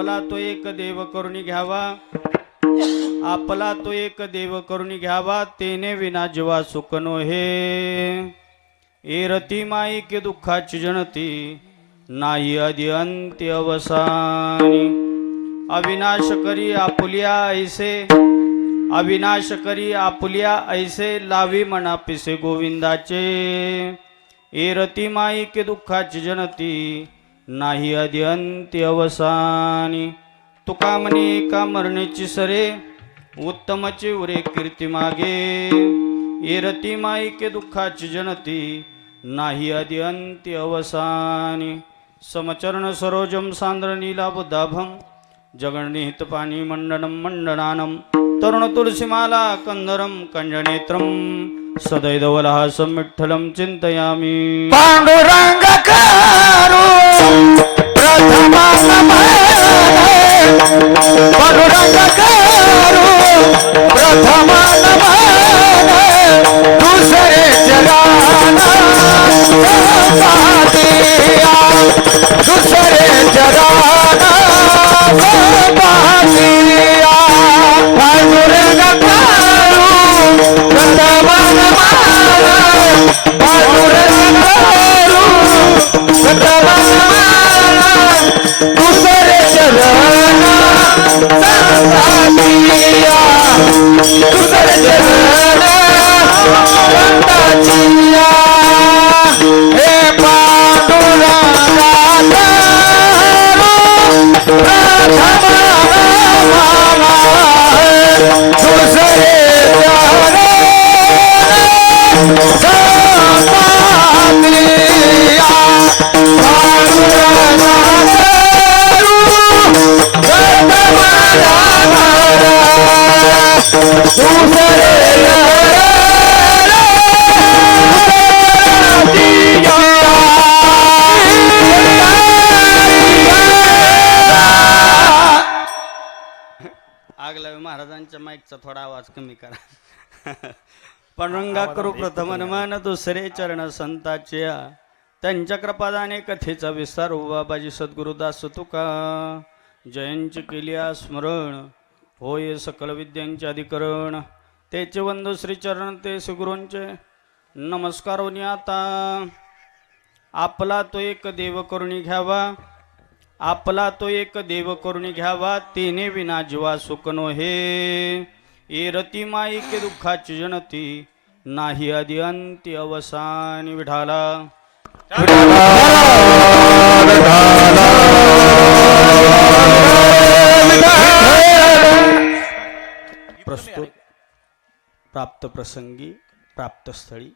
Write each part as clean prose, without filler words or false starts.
आपला तो एक देव करुणी घ्यावा, आपला तो एक देव करुणी घ्यावा, तेने विना जीवा सुख नो हे. ए रती माई के दुःखाची जनती, नाही आदि अंत्य अवसानी. अविनाश करी आपुलिया ऐसे, अविनाश करी आपुलिया ऐसे, लावी मना पिसे गोविंदाचे. ए रती माई के दुःखाची जनती, नाही आदि अंत्य अवसानी. तुका म्हणे एका मरणेची सरे, उत्तमचे उरे कीर्ती मागे. ए रती माई के दुःखाची जनती, नाही आदि अंत्य अवसानी. समचरण सरोजम सांद्र नीला बुद्धाभम, जगन्निहित पाणी मंडनम मंडनानम. तरुण तुलसीमाला कंदरम कंजनेत्रम, सदैवलहासं विठ्ठलं चिंतयामि. पांडुरंग करू प्रथमा पांडुरंग करू प्रथमा दुसरे जगाना पातिया, दुसरे जगाना पातिया. पांडुरंग करू प्रथमा पांडुरंग करू प्रथमा दुसरे जगाना पातिया, दुसरे जगाना पातिया. हे पांडुरंगा प्रथमा दुसरे जगाना पातिया. आग लावे महाराजांच्या माईकचा थोडा आवाज कमी करा. पांडुरंगा करू प्रथम नमन, दुसरे चरण संताचे. त्यांच्या कृपादाने कथेचा विस्तार बाबाजी सद्गुरुदास तुका. जयंची केली स्मरण, होय सकल विद्यांचे अधिकरण. तेचे वंदू श्रीचरण ते सुगुरूंचे, नमस्कार होनी आता. आपला तो एक देव करुणी घ्यावा, आपला तो एक देव करुणी घ्यावा, तेने विना जीवा सुख नो हे. ए रती माई के दुःखाची जनती, नाही आदि अंत्य अवसानी. विठाला प्रस्तुत प्राप्त प्रसंगी प्राप्त स्थळी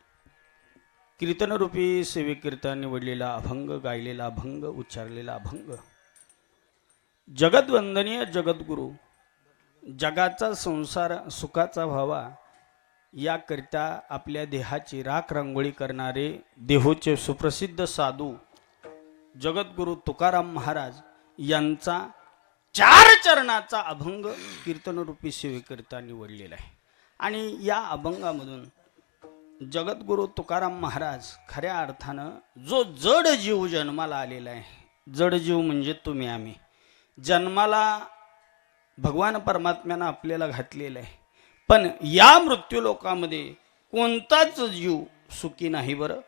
कीर्तनरूपी सेवेकरिता निवडलेला अभंग, गायलेला अभंग, उच्चारलेला अभंग. जगद्वंदनीय जगद्गुरु, जगाचा संसार सुखाचा व्हावा याकरिता आपल्या देहाची राख रांगोळी करणारे देहोचे सुप्रसिद्ध साधू जगद्गुरु तुकाराम महाराज यांचा 4 चरणाचा अभंग कीर्तनरूपी सेवेकरिता निवडलेला आहे. आणि या अभंगामधून जगद्गुरु तुकाराम महाराज खऱ्या अर्थानं जो जड जीव जन्माला आलेला आहे, जड जीव म्हणजे तुम्ही आम्ही, जन्माला भगवान परमात्म्यानं आपल्याला घातलेलं आहे, पण या मृत्यूलोकामध्ये कोणताच जीव सुखी नाही. बरं,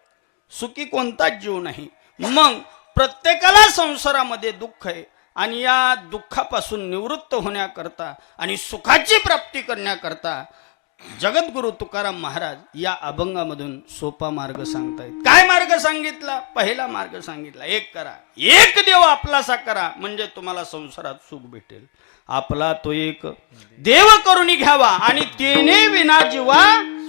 सुखी कोणताच जीव नाही. मग प्रत्येकाला संसारामध्ये दुःख आहे, आणि या दुःखापासून निवृत्त होण्याकरता आणि सुखाची प्राप्ती करण्याकरता जगद्गुरु तुकाराम महाराज या अभंगामधून सोपा मार्ग सांगतायत. काय मार्ग सांगितला? पहिला मार्ग सांगितला, एक करा, एक देव आपलासा करा, म्हणजे तुम्हाला संसारात सुख भेटेल. आपला तो एक देव करुणी घ्यावा, आणि तेने विना जीवा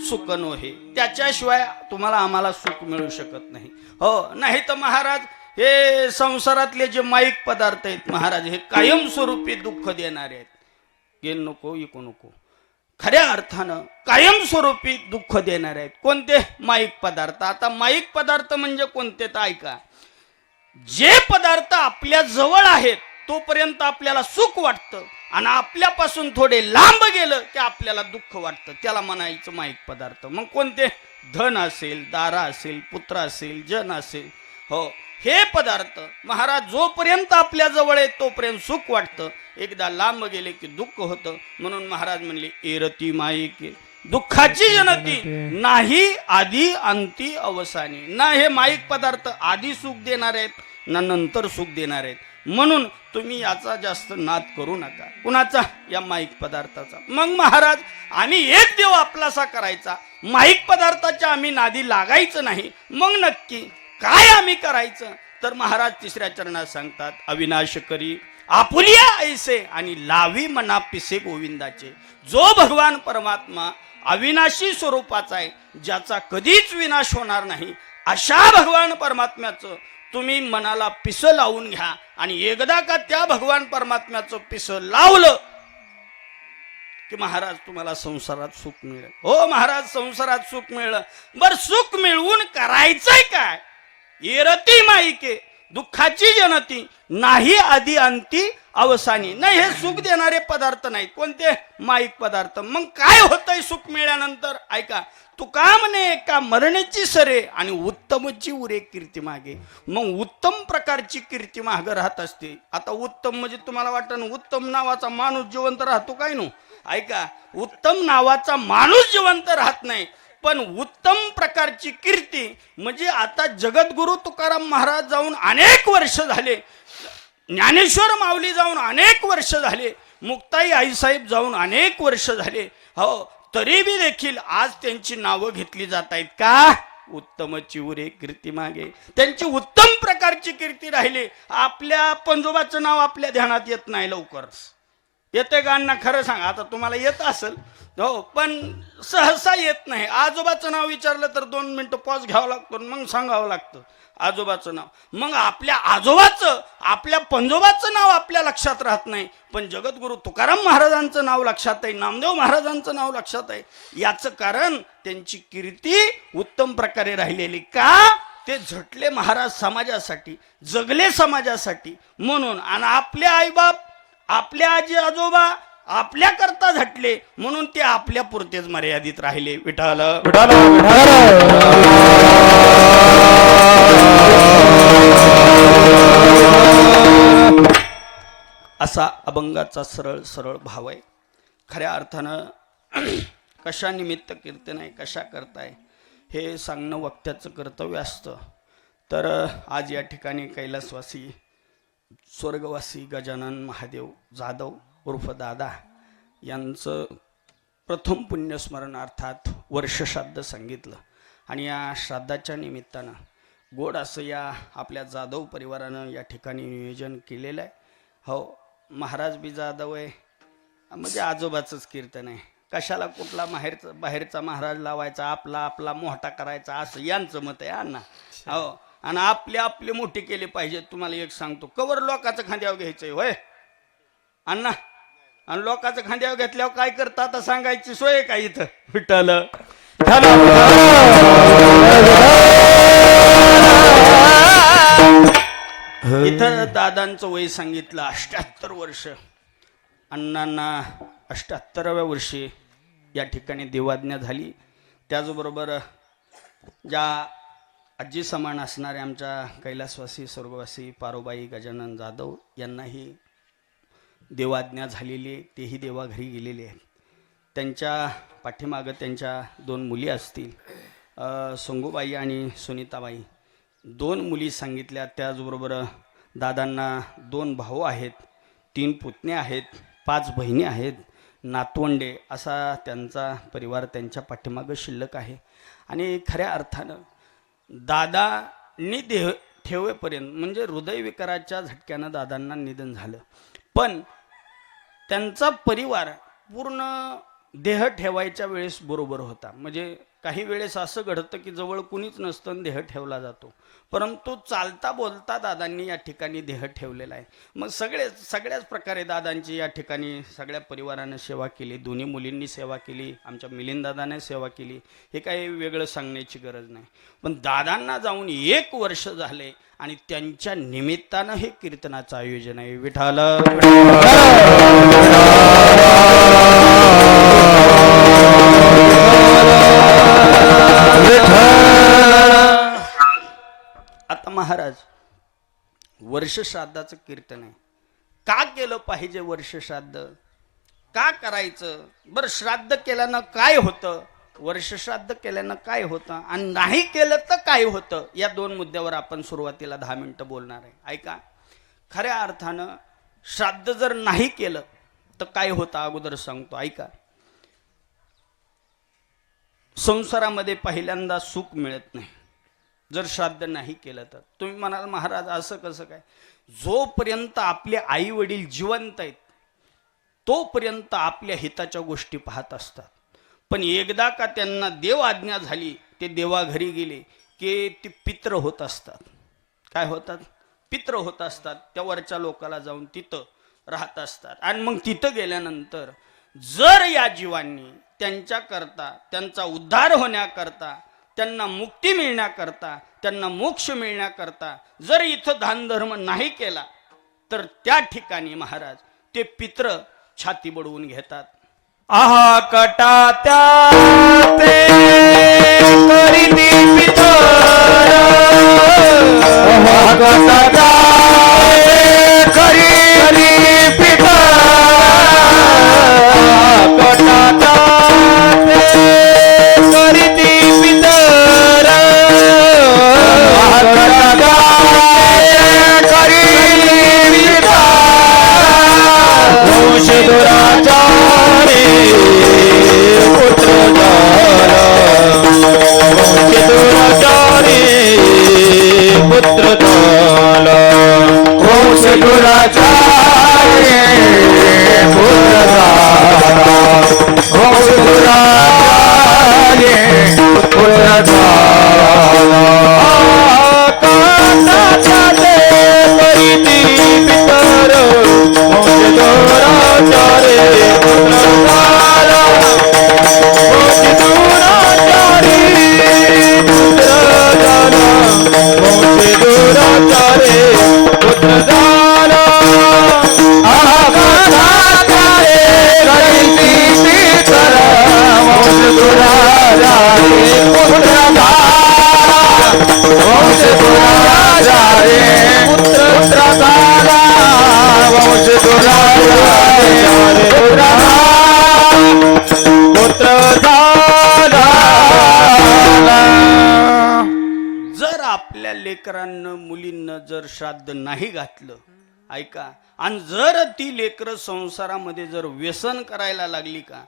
सुख नो हे. त्याच्याशिवाय तुम्हाला आम्हाला सुख मिळू शकत नाही. हो, नाही तर महाराज हे संसारातले जे माईक पदार्थ आहेत महाराज, हे कायमस्वरूपी दुःख देणारे आहेत. हे नको, इको नको. खऱ्या अर्थानं कायमस्वरूपी दुःख देणारे आहेत. कोणते? माईक पदार्थ. आता माईक पदार्थ म्हणजे कोणते तर ऐका. जे पदार्थ आपल्या जवळ आहेत तोपर्यंत आपल्याला सुख वाटतं, आणि आपल्यापासून थोडे लांब गेलं की आपल्याला दुःख वाटतं, त्याला म्हणायचं माईक पदार्थ. मग कोणते? धन असेल, दारा असेल, पुत्र असेल, जन असेल, हो, हे पदार्थ महाराज जोपर्यंत आपल्या जवळ आहे तोपर्यंत सुख वाटतं, एकदा लांब गेले की दुःख होतं. म्हणून महाराज म्हणले एरती माईके दुःखाची जनती नाही आधी अंती अवसानी. ना हे माईक पदार्थ आधी सुख देणार आहेत ना नंतर सुख देणार आहेत. म्हणून तुम्ही याचा जास्त नाद करू नका. कुणाचा? या माईक पदार्थाचा. मग महाराज आम्ही एक देव आपलासा करायचा, माईक पदार्थाच्या आम्ही नादी लागायचं नाही. मग नक्की काय आम्ही करायचं? तर महाराज तिसऱ्या चरणात सांगतात अविनाश करी आपुलिया ऐसे आणि लावी मना पिसे गोविंदाचे. जो भगवान परमात्मा अविनाशी स्वरूपाचा आहे, ज्याचा कधीच विनाश होणार नाही, अशा भगवान परमात्म्याचं तुम्ही मनाला पिसं लावून घ्या. आणि एकदा का त्या भगवान परमात्म्याचं पिसं लावलं की महाराज तुम्हाला संसारात सुख मिळेल. हो महाराज, संसारात सुख मिळलं. बर सुख मिळवून करायचंय काय? एरती माईके दुःखाची जनती नाही आधी अंती अवसानी. नाही, हे सुख देणारे पदार्थ नाहीत. कोणते? माईक पदार्थ. मग काय होतंय सुख मिळाल्यानंतर? ऐका, तुका म्हणे का मरण्याची सरे आणि उत्तमची उरे कीर्ती मागे. मग उत्तम प्रकारची कीर्ती मागे राहत असते. आता उत्तम म्हणजे तुम्हाला वाटतं ना उत्तम नावाचा माणूस जिवंत राहतो काय? नो, ऐका, उत्तम नावाचा माणूस जिवंत राहत नाही, पण उत्तम प्रकारची कीर्ती म्हणजे आता जगद्गुरु तुकाराम महाराज जाऊन अनेक वर्ष झाले, ज्ञानेश्वर माऊली जाऊन अनेक वर्ष झाले, मुक्ताई आईसाहेब जाऊन अनेक वर्ष झाले. हो, तरी बी देखील आज त्यांची नावं घेतली जात आहेत का? उत्तम चिवरे कीर्ती मागे. त्यांची उत्तम प्रकारची कीर्ती राहिली. आपल्या पंजोबाचं नाव आपल्या ध्यानात येत नाही लवकर. येते का अण्णा? खरं सांगा. आता तुम्हाला येत असेल हो, पण सहसा येत नाही. आजोबाचं नाव विचारलं तर 2 मिनिटं पॉज घ्यावं लागतो, मग सांगावं लागतं आजोबाचं नाव. मग आपल्या आजोबाचं, आपल्या पंजोबाचं नाव आपल्या लक्षात राहत नाही, पण जगद्गुरु तुकाराम महाराजांचं नाव लक्षात आहे, नामदेव महाराजांचं नाव लक्षात आहे. याचं कारण त्यांची कीर्ती उत्तम प्रकारे राहिलेली. का? ते झटले महाराज समाजासाठी, जगले समाजासाठी. म्हणून आणि आपले आईबाप, आपल्या आजी आजोबा आपल्या करता झटले, म्हणून ते आपल्या पुरतेच मर्यादित राहिले. विठाल असा अभंगाचा सरळ सरळ भाव आहे. खऱ्या अर्थानं कशा निमित्त कीर्तन आहे, कशा करताय हे सांगणं वक्त्याचं कर्तव्य असतं. तर आज या ठिकाणी कैलासवासी स्वर्गवासी गजानन महादेव जाधव उर्फ दादा यांचं प्रथम पुण्यस्मरणार्थात वर्षश्राद्ध सांगितलं. आणि या श्राद्धाच्या निमित्तानं गोड असं या आपल्या जाधव परिवारानं या ठिकाणी नियोजन केलेलं आहे. हो, महाराज बी जाधव आहे, म्हणजे आजोबाचंच कीर्तन आहे. कशाला कुठला बाहेरचा महाराज लावायचा, आपला आपला मोठा करायचा, असं यांचं मत आहे अण्णा. हो, आणि आपले मोठे केले पाहिजे. तुम्हाला एक सांगतो, कवर लोकांचं खांद्यावर घ्यायचंय होय अण्णा? आणि लोकांचं खांद्यावर घेतल्यावर काय करता आता सांगायची सोय काय इथं? विठ्ठल इथं दादांचं वय सांगितलं 78 वर्ष. अण्णांना 78व्या वर्षी या ठिकाणी देवाज्ञा झाली. त्याचबरोबर ज्या आजी समान असणाऱ्या आमच्या कैलासवासी स्वर्गवासी पारोबाई गजानन जाधव यांनाही देवाज्ञा झालेली आहे. तेही देवाघरी गेलेले आहेत. त्यांच्या पाठीमागं त्यांच्या 2 मुली असतील, संगूबाई आणि सुनीताबाई. 2 मुली सांगितल्या. त्याचबरोबर दादांना 2 भाऊ आहेत, 3 पुतण्या आहेत, 5 बहिणी आहेत, नातवंडे असा त्यांचा परिवार त्यांच्या पाठीमागं शिल्लक आहे. आणि खऱ्या अर्थानं दादांनी देह ठेवेपर्यंत म्हणजे हृदयविकाराच्या झटक्यानं दादांना निधन झालं, पण त्यांचा परिवार पूर्ण देह ठेवायच्या वेळेस बरोबर होता. म्हणजे काही वेळेस असं घडतं की जवळ कुणीच नसतं देह ठेवला जातो, परंतु चालता बोलता दादांनी या ठिकाणी देह ठेवलेला आहे. मग सगळ्याच प्रकारे दादांची या ठिकाणी सगळ्या परिवारानं सेवा केली. दोन्ही मुलींनी सेवा केली, आमच्या मिलिंद सेवा केली. हे काही वेगळं सांगण्याची गरज नाही. पण दादांना जाऊन 1 वर्ष झाले आणि त्यांच्या निमित्तानं हे कीर्तनाचं आयोजन आहे. विठाल आता महाराज वर्ष श्राद्धाचं कीर्तन आहे. का केलं पाहिजे वर्ष श्राद्ध? का करायचं? बरं, श्राद्ध केल्यानं काय होतं, वर्ष श्राद्ध केल्यानं काय होतं, आणि नाही केलं तर काय होतं, या दोन मुद्द्यावर आपण सुरुवातीला 10 मिनिटं बोलणार आहे. ऐका, खऱ्या अर्थानं श्राद्ध जर नाही केलं तर काय होतं अगोदर सांगतो. ऐका, संसारामध्ये पहिल्यांदा सुख मिळत नाही जर श्राद्ध नाही केलं तर. तुम्ही म्हणाल महाराज असं कसं काय? जोपर्यंत आपले आई वडील जिवंत आहेत तोपर्यंत आपल्या हिताच्या गोष्टी पाहत असतात, पण एकदा का त्यांना देव आज्ञा झाली, ते देवाघरी गेले की ते पित्र होत असतात. काय होतात? पित्र होत असतात. त्या वरच्या लोकाला जाऊन तिथं राहत असतात. आणि मग तिथं गेल्यानंतर जर या जीवांनी त्यांच्याकरता, त्यांचा उद्धार होण्याकरता, त्यांना मुक्ती मिळण्याकरता, त्यांना मोक्ष मिळण्याकरता जर इथं दानधर्म नाही केला तर त्या ठिकाणी महाराज ते पित्र छाती बडवून घेतात. आहा कटा त्या ते करीती पितर, आहा कटा त्या ते करी पितर, कटा त्या ते करीती पितर, आहा कटा त्या ते करी पितर, वंश दुराचारी पुत्र झाला, वंश दुराचारी पुत्र झाला, वंश दुराचारी पुत्र झाला, वंश दुराचारी पुत्र झाला. कानाच्या ते करीती पितर, वंश दुराचारी पुत्र झाला, वंश दुराचारी पुत्र झाला, वंश दुराचारी पुत्र झाला. आघातारे करीती पितर, वंश दुराचारी पुत्र झाला, वंश दुराचारी पुत्र झाला, वंश दुराचारी पुत्र झाला. जर आपल्या लेकरांना मुलींना जर श्राद्ध नाही घातलं, ऐका, आणि जर ती लेकरं संसारामध्ये जर व्यसन करायला लागली का,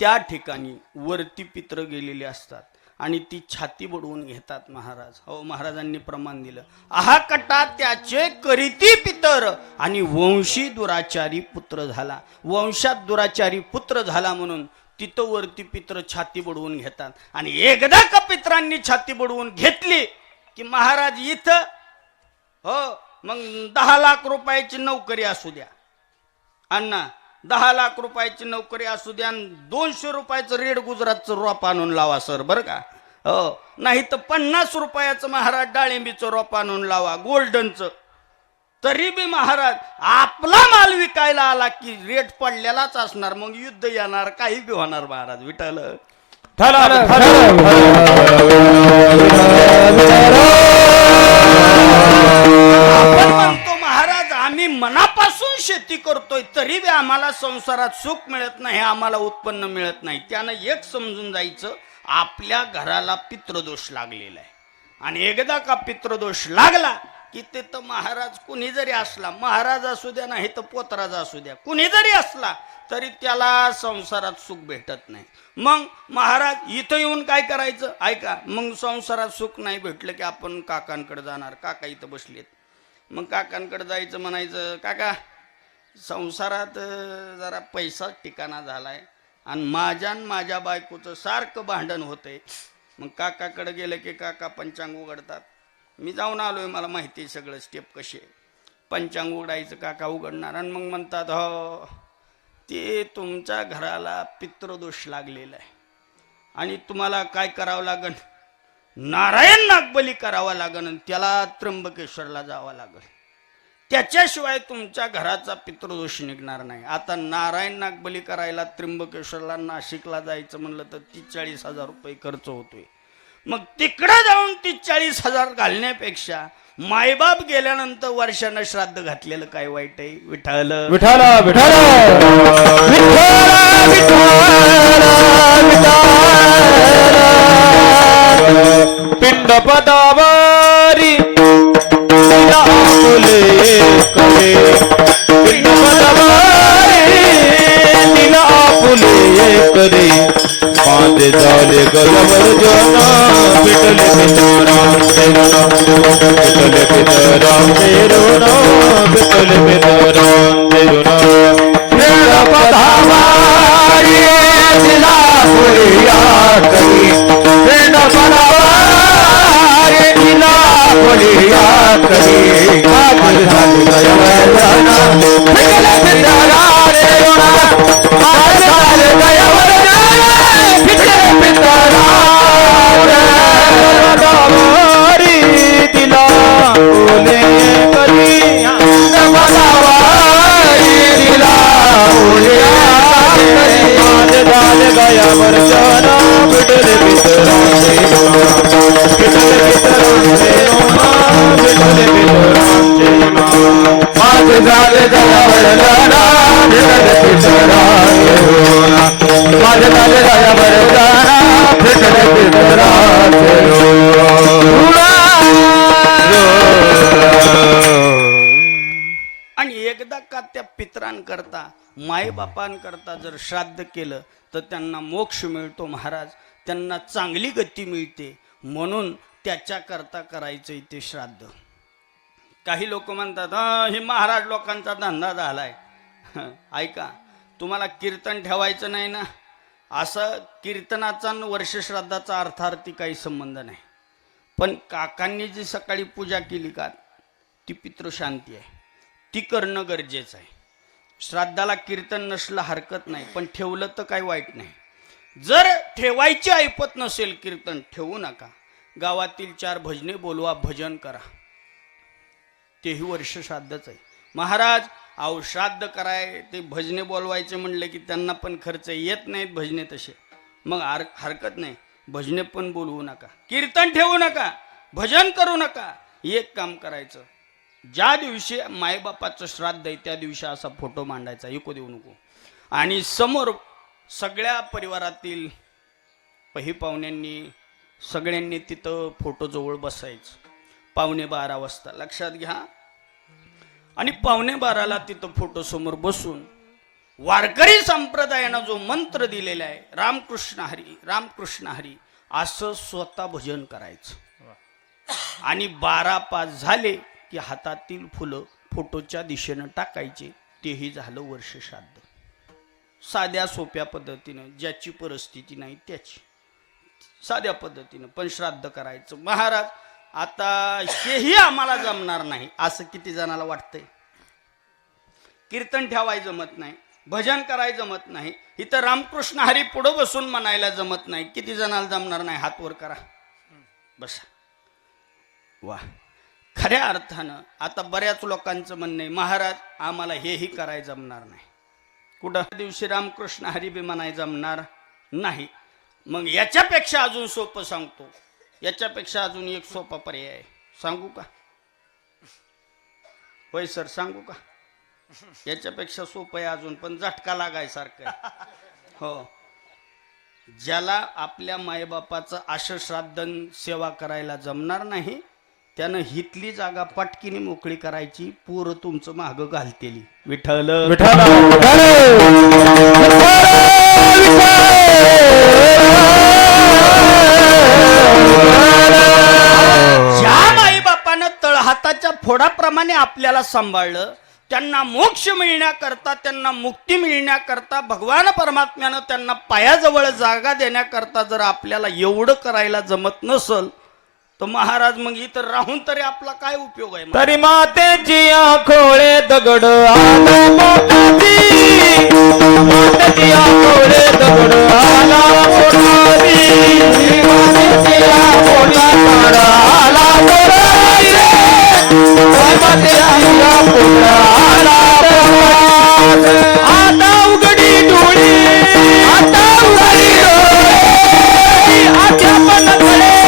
त्या ठिकाणी वरती पित्र गेलेले असतात आणि ती छाती बडवून घेतात महाराज. हो, महाराजांनी प्रमाण दिलं. आहा कटा त्याचे करीती पितर, आणि वंशी दुराचारी पुत्र झाला. वंशात दुराचारी पुत्र झाला म्हणून तिथं वरती पित्र छाती बडवून घेतात. आणि एकदा का पित्रांनी छाती बडवून घेतली की महाराज इथं, हो, मग 10 लाख रुपयाची नोकरी असू द्या अण्णा, 10 लाख रुपयाची नोकरी असू द्या, 200 रुपयाचं रेड गुजरातचं रोप आणून लावा सर, बरं का. हो, नाही तर 50 रुपयाचं महाराज डाळिंबीचं रोप आणून लावा गोल्डनचं, तरी बी महाराज आपला माल विकायला आला की रेट पडलेलाच असणार. मग युद्ध येणार, काही बी होणार महाराज. विठ्ठल आपण म्हणतो महाराज आम्ही मनापासून शेती करतोय तरी बी आम्हाला संसारात सुख मिळत नाही, आम्हाला उत्पन्न मिळत नाही. त्यानं एक समजून जायचं, आपल्या घराला पितृदोष लागलेला आहे. आणि एकदा का पितृदोष लागला की ते तर महाराज कुणी जरी असला, महाराज असू द्या नाही तर पोतराज असू द्या, कुणी जरी असला तरी त्याला संसारात सुख भेटत नाही. मग महाराज इथं येऊन काय करायचं? ऐका, मग संसारात सुख नाही भेटलं की आपण काकांकडे जाणार. काका इथं बसलेत, मग काकांकडे जायचं, म्हणायचं काका संसारात जरा पैसा ठिकाणा झालाय आणि माझ्या बायकोचं सारखं भांडण होतंय. मग काकाकडे गेलं की काका पंचांग उघडतात. मी जाऊन आलोय, मला माहिती आहे सगळं स्टेप कसे. पंचांग उघडायचं, काका उघडणार आणि मग म्हणतात हो ते तुमच्या घराला पितृदोष लागलेला आहे आणि तुम्हाला काय करावं लागन, नारायण नागबली करावा लागन आणि त्याला त्र्यंबकेश्वरला जावं लागल, त्याच्याशिवाय तुमच्या घराचा पितृदोष निघणार नाही. आता नारायण नागबली करायला त्र्यंबकेश्वरला नाशिकला जायचं म्हणलं तर 40,000 रुपये खर्च होतोय. मग तिकडे जाऊन ती 40,000 घालण्यापेक्षा मायबाप गेल्यानंतर वर्षानं श्राद्ध घातलेलं काय वाईट आहे? विठ्ठल विठ्ठल विठ्ठल पिंड पदावारी तिला फुले करे पिंड पदावारी तिला फुले करे माझे झाले गलवर जना पिटले पितराम पिटले पितराम तेरुना पिटले पितराम तेरुना पिंड पदावारी तिला फुलिया करी पिंड पदावारी तिला फुलिया करी माझे झाले गलवर जना पिटले पितराम तेरुना माझे झाले गलवर आणि एकदा का त्या पितरांकरता मायबापांकरता जर श्राद्ध केलं तर त्यांना मोक्ष मिळतो महाराज, त्यांना चांगली गती मिळते, म्हणून त्याच्याकरता करायचं ते श्राद्ध. काही लोक म्हणतात हे महाराज लोकांचा धंदा झालाय. ऐका, तुम्हाला कीर्तन ठेवायचं नाही ना, असं कीर्तनाचा आणि वर्षश्राद्धाचा अर्थार्थी काही संबंध नाही. पण काकांनी जी सकाळी पूजा केली का ती पितृशांती आहे, ती करणं गरजेचं आहे. श्राद्धाला कीर्तन नसलं हरकत नाही, पण ठेवलं तर काही वाईट नाही. जर ठेवायची ऐपत नसेल कीर्तन ठेवू नका. गावातील 4 भजने बोलवा, भजन करा, तेही वर्ष श्राद्धच आहे. महाराज अहो श्राद्ध कराय ते भजने बोलवायचे म्हणले की त्यांना पण खर्च येत नाहीत भजने तसे, मग हरकत नाही, भजने पण बोलवू नका, कीर्तन ठेवू नका, भजन करू नका. एक काम करायचं, ज्या दिवशी मायबापाचं श्राद्ध आहे त्या दिवशी असा फोटो मांडायचा, ऐकू देऊ नको, आणि समोर सगळ्या परिवारातील पही पाहुण्यांनी सगळ्यांनी तिथं फोटो जवळ बसायचं. 11:15 वाजता लक्षात घ्या. आणि 11:15ला तिथं फोटो समोर बसून वारकरी संप्रदायानं जो मंत्र दिलेला आहे रामकृष्ण हरी रामकृष्ण हरी असं स्वतः भजन करायचं. आणि 12:05 झाले की हातातील फुलं फोटोच्या दिशेनं टाकायचे. तेही झालं वर्ष श्राद्ध. साध्या सोप्या पद्धतीनं, ज्याची परिस्थिती नाही त्याची साध्या पद्धतीनं पण श्राद्ध करायचं. महाराज आता हेही आम्हाला जमणार नाही असं किती जणाला वाटतंय? कीर्तन ठेवाय जमत नाही, भजन करायला जमत नाही, इथं रामकृष्ण हरी पुढं बसून म्हणायला जमत नाही, किती जणाला जमणार नाही? हात वर करा, बसा. वा, खऱ्या अर्थानं आता बऱ्याच लोकांचं म्हणणं आहे महाराज आम्हाला हेही करायला जमणार नाही. कुठं दिवशी रामकृष्ण हरी बी म्हणाय जमणार नाही. मग याच्यापेक्षा अजून सोपं सांगतो, याच्यापेक्षा अजून एक सोपा पर्याय आहे. सांगू का? होय सर, सांगू का? याच्यापेक्षा सोपं आहे अजून, पण झटका लागायसारखं. हो, ज्याला आपल्या मायबापाचं आश्रश्राद्ध सेवा करायला जमणार नाही त्यानं हितली जागा पटकीने मोकळी करायची. पोरं तुमचं माग घालतेली. विठ्ठल विठ्ठल ज्या माईबापानं तळहाताच्या फोडाप्रमाणे आपल्याला सांभाळलं, त्यांना मोक्ष मिळण्याकरता, त्यांना मुक्ती मिळण्याकरता, भगवान परमात्म्यानं त्यांना पायाजवळ जागा देण्याकरता जर आपल्याला एवढं करायला जमत नसल तर महाराज मग इथं राहून तरी आपला काय उपयोग आहे? तरी मातेची आखोळे दगड आला मोठाची, मातेची आखोळे दगड आला मोठाची, मातेची आखोळा दगड आला मोठाची रे, मातेची आखोळा आला मोठाची. आता उघडी डोळी, आता उघडी डोळी, आता पण कडे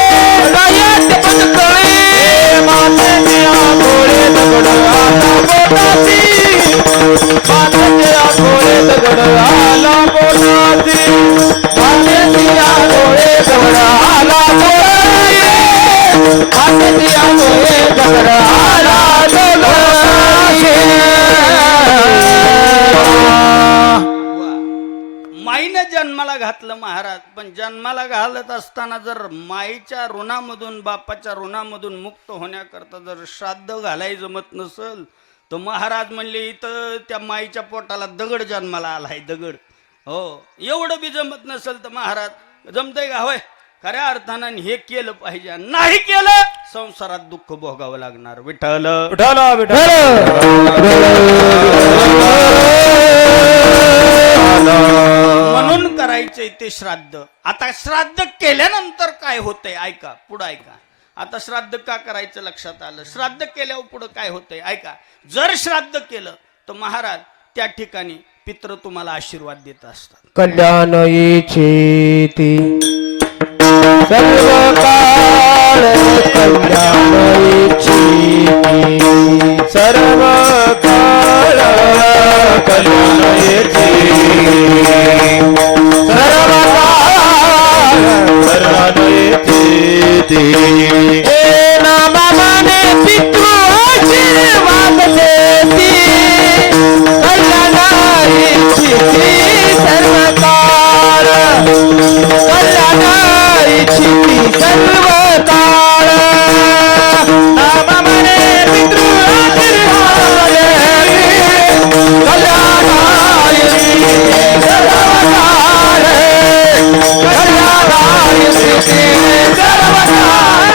आला पोटाची मातेची आंघोळे दगड आला पोटाची मातेची आंघोळे दगड आला माईनं जन्माला घातलं महाराज, पण जन्माला घालत असताना जर माईच्या ऋणामधून बापाच्या ऋणामधून मुक्त होण्याकरता जर श्राद्ध घालाय जमत नसल तर महाराज म्हणले इथं त्या माईच्या पोटाला दगड जन्माला आलाय, दगड. हो, एवढं बी जमत नसल तर महाराज जमतंय का? होय, खऱ्या अर्थानं हे केलं पाहिजे. नाही केलं संसारात दुःख भोगावं लागणार. विठ्ठल विठ्ठल विठ्ठल म्हणून करायचंय ते श्राद्ध. आता श्राद्ध केल्यानंतर काय होतंय ऐका, पुढं ऐका. आता श्राद्ध का करायचं लक्षात आलं. श्राद्ध केल्यावर पुढं काय होतंय ऐका. जर श्राद्ध केलं तर महाराज त्या ठिकाणी पित्र तुम्हाला आशीर्वाद देत असतात. कल्याण इच्छिती सर्व काळ कल्याण इच्छिती सर्व काळ कल्याण इच्छिती सर्व काळ कल्याण इच्छिती हे नामाने पितृ आशीर्वाद देती कल्याण इच्छिती सर्व काळ कल्याण इच्छिती सर्व काळ नामाने पितृ आशीर्वाद देती कल्याण इच्छिती सर्व काळ कल्याण इच्छिती सर्व काळ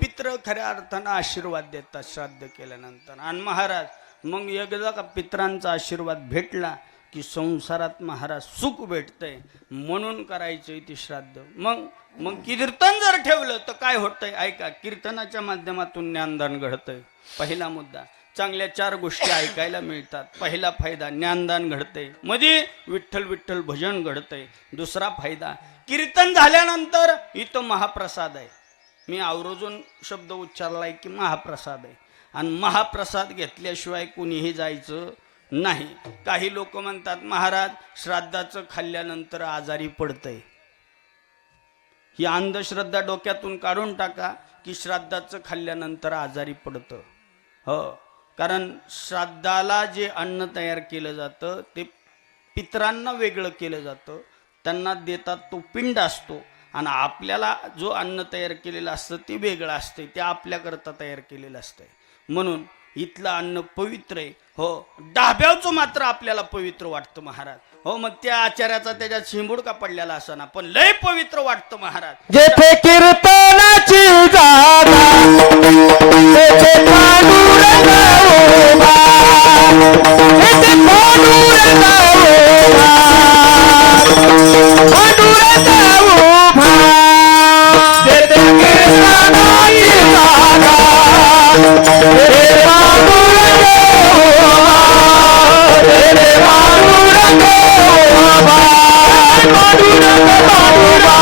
पित्र खऱ्या अर्थानं आशीर्वाद देतात श्राद्ध केल्यानंतर. आणि महाराज मग एकदा का पित्रांचा आशीर्वाद भेटला की संसारात महाराज सुख भेटतंय. म्हणून करायचंय ते श्राद्ध. मग कीर्तन जर ठेवलं तर काय होतंय ऐका. कीर्तनाच्या माध्यमातून ज्ञानदान घडतंय. पहिला मुद्दा, चांगल्या 4 गोष्टी ऐकायला मिळतात. पहिला फायदा ज्ञानदान घडतंय. मध्ये विठ्ठल विठ्ठल भजन घडतंय. दुसरा फायदा, कीर्तन झाल्यानंतर इथं महाप्रसाद आहे. मी आवर्जून शब्द उच्चारलाय की महाप्रसाद आहे. आणि महाप्रसाद घेतल्याशिवाय कुणीही जायचं नाही. काही लोक म्हणतात महाराज श्राद्धाचं खाल्ल्यानंतर आजारी पडतंय. ही अंधश्रद्धा डोक्यातून काढून टाका की श्राद्धाचं खाल्ल्यानंतर आजारी पडतं. हो, कारण श्राद्धाला जे अन्न तयार केलं जातं ते पितरांना वेगळं केलं जातं. त्यांना देतात तो पिंड असतो. आणि आपल्याला जो अन्न तयार केलेलं असतं ते वेगळं असतं. ते आपल्याकरता तयार केलेलं असतंय. म्हणून इथलं अन्न पवित्र आहे. हो, डाब्याचं मात्र आपल्याला पवित्र वाटतं महाराज. हो, मग त्या आचार्याचा त्याच्यात शिंबुडका पडलेला असताना पण लय पवित्र वाटतं महाराज. जेथे कीर्तनाची जागा तेथे पांडुरंग उभा तेथे पांडुरंग उभा पांडुरंग उभा जेथे कीर्तनाची जागा तेथे पांडुरंग उभा तेथे पांडुरंग उभा पांडुरंग उभा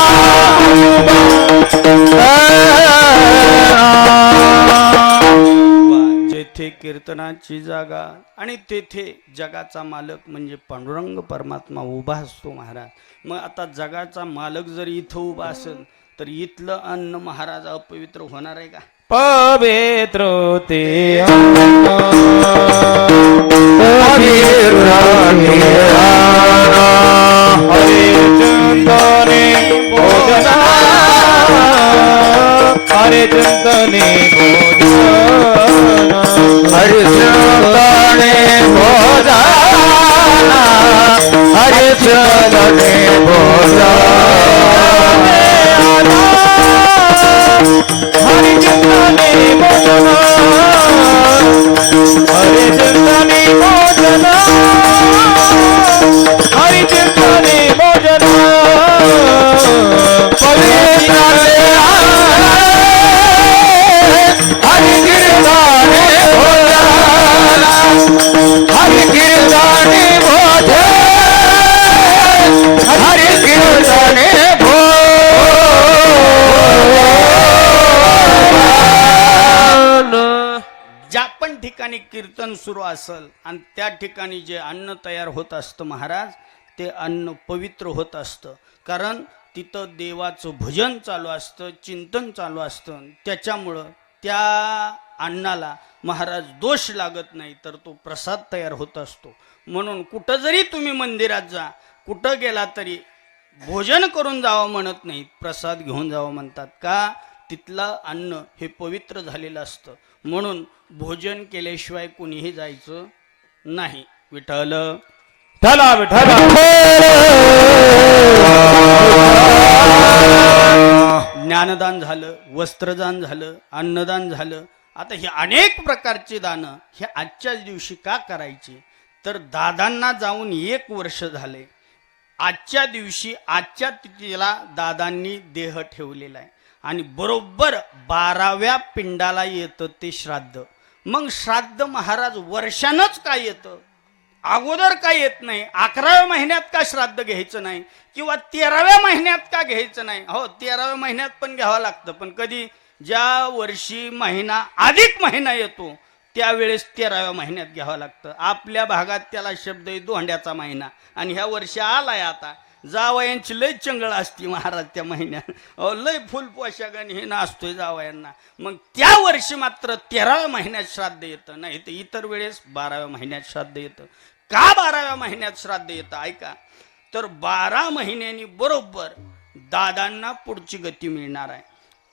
जेथे कीर्तनाची जागा आणि तेथे जगाचा मालक म्हणजे पांडुरंग परमात्मा उभा असतो महाराज. मग आता जगाचा मालक जर इथं उभा असेल तर इथलं अन्न महाराज अपवित्र होणार आहे का? पवित्र ते हरे चिंतने हरे चिंतने भोजना हरे चिंतने भोजना हरे चिंतने भोजना हरे चिंतने भोजना हरे चिंतने भोजना पवित्र ज्या पण ठिकाणी कीर्तन सुरू असेल आणि त्या ठिकाणी जे अन्न तयार होत असतं महाराज, ते अन्न पवित्र होत असतं. कारण तिथं देवाचं भजन चालू असतं, चिंतन चालू असतं. त्याच्यामुळं त्या अन्नाला महाराज दोष लागत नाही, तर तो प्रसाद तयार होत असतो. म्हणून कुठं जरी तुम्ही मंदिरात जा, कुठं गेला तरी भोजन करून जावं म्हणत नाही, प्रसाद घेऊन जावं म्हणतात. का? तिथलं अन्न हे पवित्र झालेलं असतं. म्हणून भोजन केल्याशिवाय कुणीही जायचं नाही. विठ्ठल विठ्ठला विठ्ठला ज्ञानदान झालं, वस्त्रदान झालं, अन्नदान झालं. आता हे अनेक प्रकारचे दानं हे आजच्याच दिवशी का करायचे? तर दादांना जाऊन 1 वर्ष झाले. आजच्या दिवशी आजच्या तिथीला दादांनी देह ठेवलेला आहे आणि बरोबर 12व्या पिंडाला येतं ते श्राद्ध. मग श्राद्ध महाराज वर्षानच का येतं? अगोदर का येत नाही? 11व्या महिन्यात का श्राद्ध घ्यायचं नाही? किंवा 13व्या महिन्यात का घ्यायचं नाही? हो, 13व्या महिन्यात पण घ्यावं लागतं, पण कधी? ज्या वर्षी महिना अधिक महिना येतो त्यावेळेस 13व्या महिन्यात घ्यावं लागतं. आपल्या भागात त्याला शब्द आहे दोंड्याचा महिना, आणि ह्या वर्षी आलाय आता. जावयांची लय चंगळ असती महाराज त्या महिन्यात. लय फुल पोशाखाने हे नाचतोय जावयांना. मग त्या वर्षी मात्र 13व्या महिन्यात श्राद्ध येतं, नाही तर इतर वेळेस 12व्या महिन्यात श्राद्ध येतं. का 12व्या महिन्यात श्राद्ध येतं? ऐका. तर 12 महिन्यांनी बरोबर दादांना पुढची गती मिळणार आहे.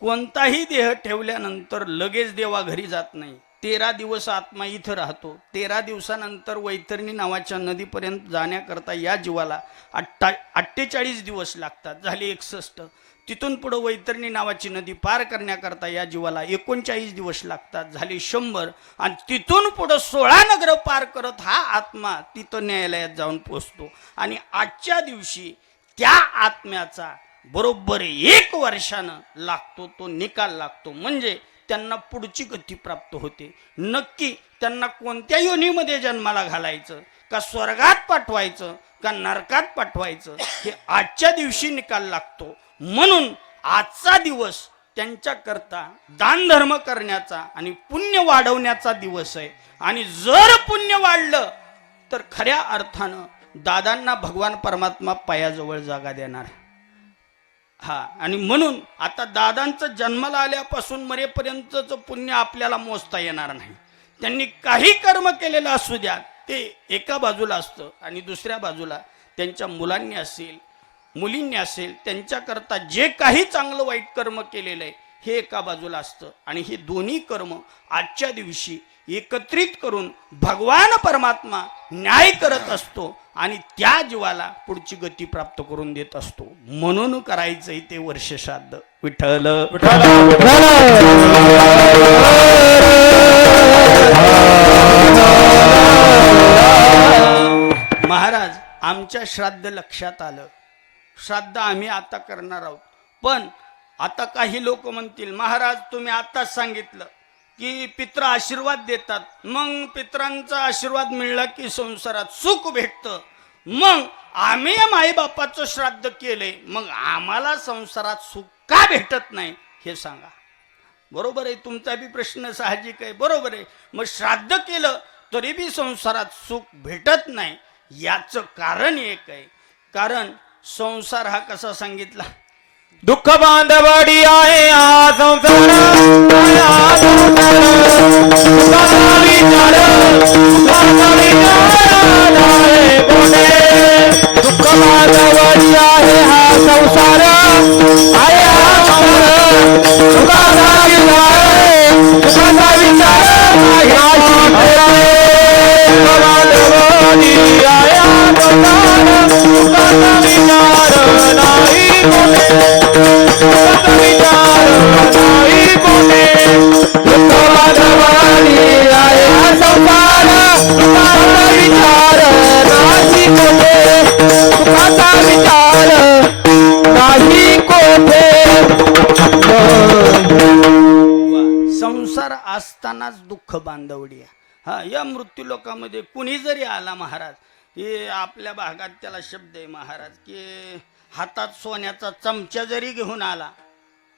कोणताही देह ठेवल्यानंतर लगेच देवा घरी जात नाही. 13 दिवस आत्मा इथं राहतो. 13 दिवसानंतर वैतरणी नावाच्या नदीपर्यंत जाण्याकरता या जीवाला 48 दिवस लागतात. झाले 61. तिथून पुढं वैतरणी नावाची नदी पार करण्याकरता या जीवाला 39 दिवस लागतात. झाले 100. आणि तिथून पुढं 16 नगर पार करत हा आत्मा तिथं न्यायालयात जाऊन पोचतो. आणि आजच्या दिवशी त्या आत्म्याचा बरोबर 1 वर्षानं लागतो तो निकाल लागतो. म्हणजे त्यांना पुढची गती प्राप्त होते. नक्की त्यांना कोणत्या योनीमध्ये जन्माला घालायचं, का स्वर्गात पाठवायचं, का नरकात पाठवायचं, हे आजच्या दिवशी निकाल लागतो. म्हणून आजचा दिवस त्यांच्याकरता दानधर्म करण्याचा आणि पुण्य वाढवण्याचा दिवस आहे. आणि जर पुण्य वाढलं तर खऱ्या अर्थानं दादांना भगवान परमात्मा पायाजवळ जागा देणार. हा, आणि म्हणून आता दादांचं जन्माला आल्यापासून मरेपर्यंतचं पुण्य आपल्याला मोजता येणार नाही. त्यांनी काही कर्म केलेलं असू द्या, ते एका बाजूला असतं, आणि दुसऱ्या बाजूला त्यांच्या मुलांनी असेल, मुलींनी असेल, त्यांच्याकरता जे काही चांगलं वाईट कर्म केलेलं आहे हे एका बाजूला असतं. आणि हे दोन्ही कर्म आजच्या दिवशी एकत्रित करून भगवान परमात्मा न्याय करत असतो आणि त्या जीवाला पुढची गती प्राप्त करून देत असतो. म्हणून करायचंय ते वर्ष श्राद्ध. विठ्ठल महाराज, आमच्या श्राद्ध लक्षात आलं. श्राद्ध आम्ही आता करणार आहोत. पण आता काही लोक म्हणतील, महाराज तुम्ही आताच सांगितलं की पित्र आशीर्वाद देतात, मग पित्रांचा आशीर्वाद मिळला की संसारात सुख भेटतं, मग आम्ही माईबापाचं श्राद्ध केले, मग आम्हाला संसारात सुख का भेटत नाही हे सांगा. बरोबर आहे, तुमचा बी प्रश्न साहजिक आहे. बरोबर आहे. मग श्राद्ध केलं तरी बी संसारात सुख भेटत नाही, याचं कारण एक आहे. कारण संसार हा कसा सांगितला? दुःख बांधवडी आहे हा संसार, हा संसार. सुखाचा विचार, सुखाचा विचार आहे कोठे. दुःख बांधवडी आहे हा संसार, आहे हा संसार. सुखाचा विचार, सुखाचा विचार आहे कोठे. दुःख बांधवडी आहे हा संसार, सुखाचा विचार नाही कोठे. संसार असतानाच दुःख बांधवडी. हा, या मृत्यू लोकांमध्ये कुणी जरी आला महाराज, हे आपल्या भागात त्याला शब्द आहे महाराज, की हातात सोन्याचा चमचा जरी घेऊन आला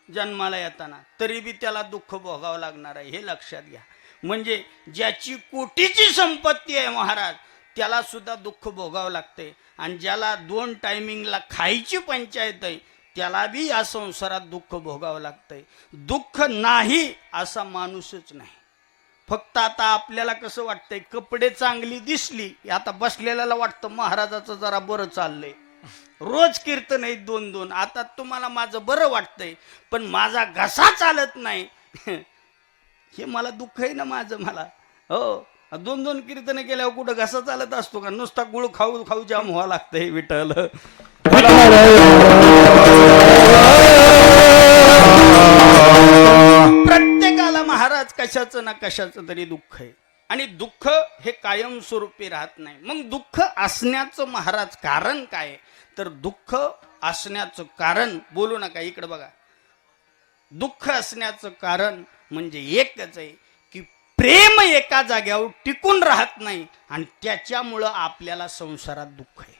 जन्माला येताना तरी बी त्याला दुःख भोगावं लागणार आहे, हे लक्षात घ्या. म्हणजे ज्याची कोटीची संपत्ती आहे महाराज त्याला सुद्धा दुःख भोगावं लागतंय, आणि ज्याला 2 टायमिंगला खायची पंचायत आहे त्याला बी या संसारात दुःख भोगावं लागतंय. दुःख नाही असा माणूसच नाही. फक्त आता आपल्याला कसं वाटतंय, कपडे चांगली दिसली आता बसलेल्याला वाटतं महाराजाचं जरा बरं चाललंय, रोज कीर्तन आहेत 2-2. आता तुम्हाला माझं बरं वाटतंय पण माझा घसा चालत नाही हे मला दुःख आहे ना माझं. मला हो 2-2 कीर्तन केल्यावर कुठं घसा चालत असतो का? नुसता गुळ खाऊ खाऊ जाम व्हावं लागतंय विठ्ठल. प्रत्येकाला महाराज कशाचं ना कशाचं तरी दुःख आहे, आणि दुःख हे कायमस्वरूपी राहत नाही. मग दुःख असण्याचं महाराज कारण काय? तर दुःख असण्याचं कारण बोलू नका, इकडे बघा. दुःख असण्याचं कारण म्हणजे एकच आहे की प्रेम एका जाग्यावर टिकून राहत नाही, आणि त्याच्यामुळं आपल्याला संसारात दुःख आहे.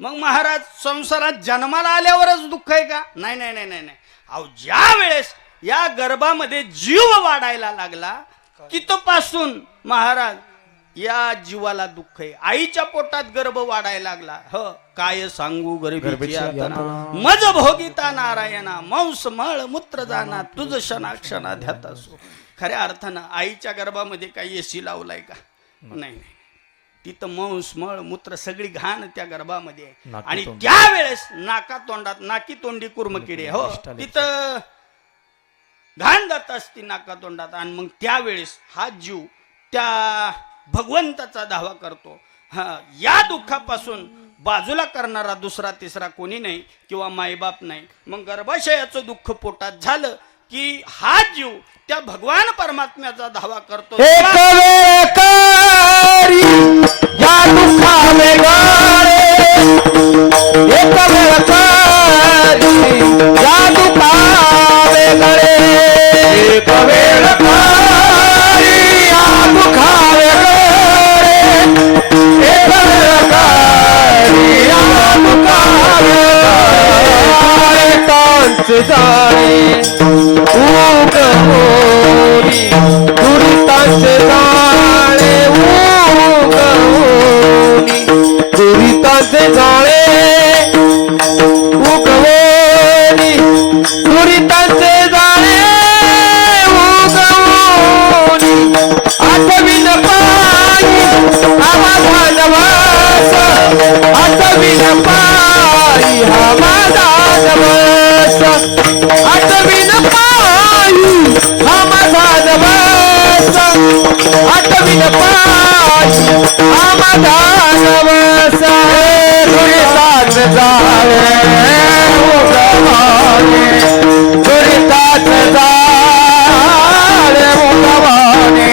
मग महाराज संसारात जन्माला आल्यावरच दुःख आहे का? नाही नाही नाही नाही नाही. अहो ज्या वेळेस या गर्भामध्ये जीव वाढायला लागला तिथपासून महाराज या जीवाला दुःख आहे. आईच्या पोटात गर्भ वाढायला लागला, ह काय सांगू गर्भीची यातना, मज भोगिता नारायणा, मांस मळ मूत्र जाना, तुझ क्षणा क्षणा ध्यात असो. खऱ्या अर्थानं आईच्या गर्भामध्ये काही एसी लावलाय का? नाही नाही. तिथं मांस मळ मूत्र सगळी घाण त्या गर्भामध्ये आहे, आणि त्यावेळेस नाका तोंडात नाकी तोंडी कुर्मकिडे, हो तिथं घाण जात असती नाका तोंडात. आणि मग त्यावेळेस हा जीव त्या भगवंताचा धावा करतो. हा या दुःखापासून बाजूला करणारा दुसरा तिसरा कोणी नाही, किंवा मायबाप नाही. मग गर्भाशयाचं दुःख पोटात झालं की हा जीव त्या भगवान परमात्म्याचा धावा करतो. या दुःखाने गारे, एक वेळ कारी, या दुःखाने गळे, एक वेळ कारी, या दुःखाने गळे, एक वेळ कारी, या दुःखाने गळे. कांच जाणे उग होरी, दुरितांचे जाणे उग होरी, दुरितांचे जाणे उग होरी, दुरितांचे जाणे उग होरी. आठवीन पायी हा माझा नवस, आठवीन पायी हा माझा नवस, आठवीन पायी हा माझा नवस, आठवीन पायी हा माझा नवस. दुरितात जाणे उगवाने, दुरितात जाणे उगवाने,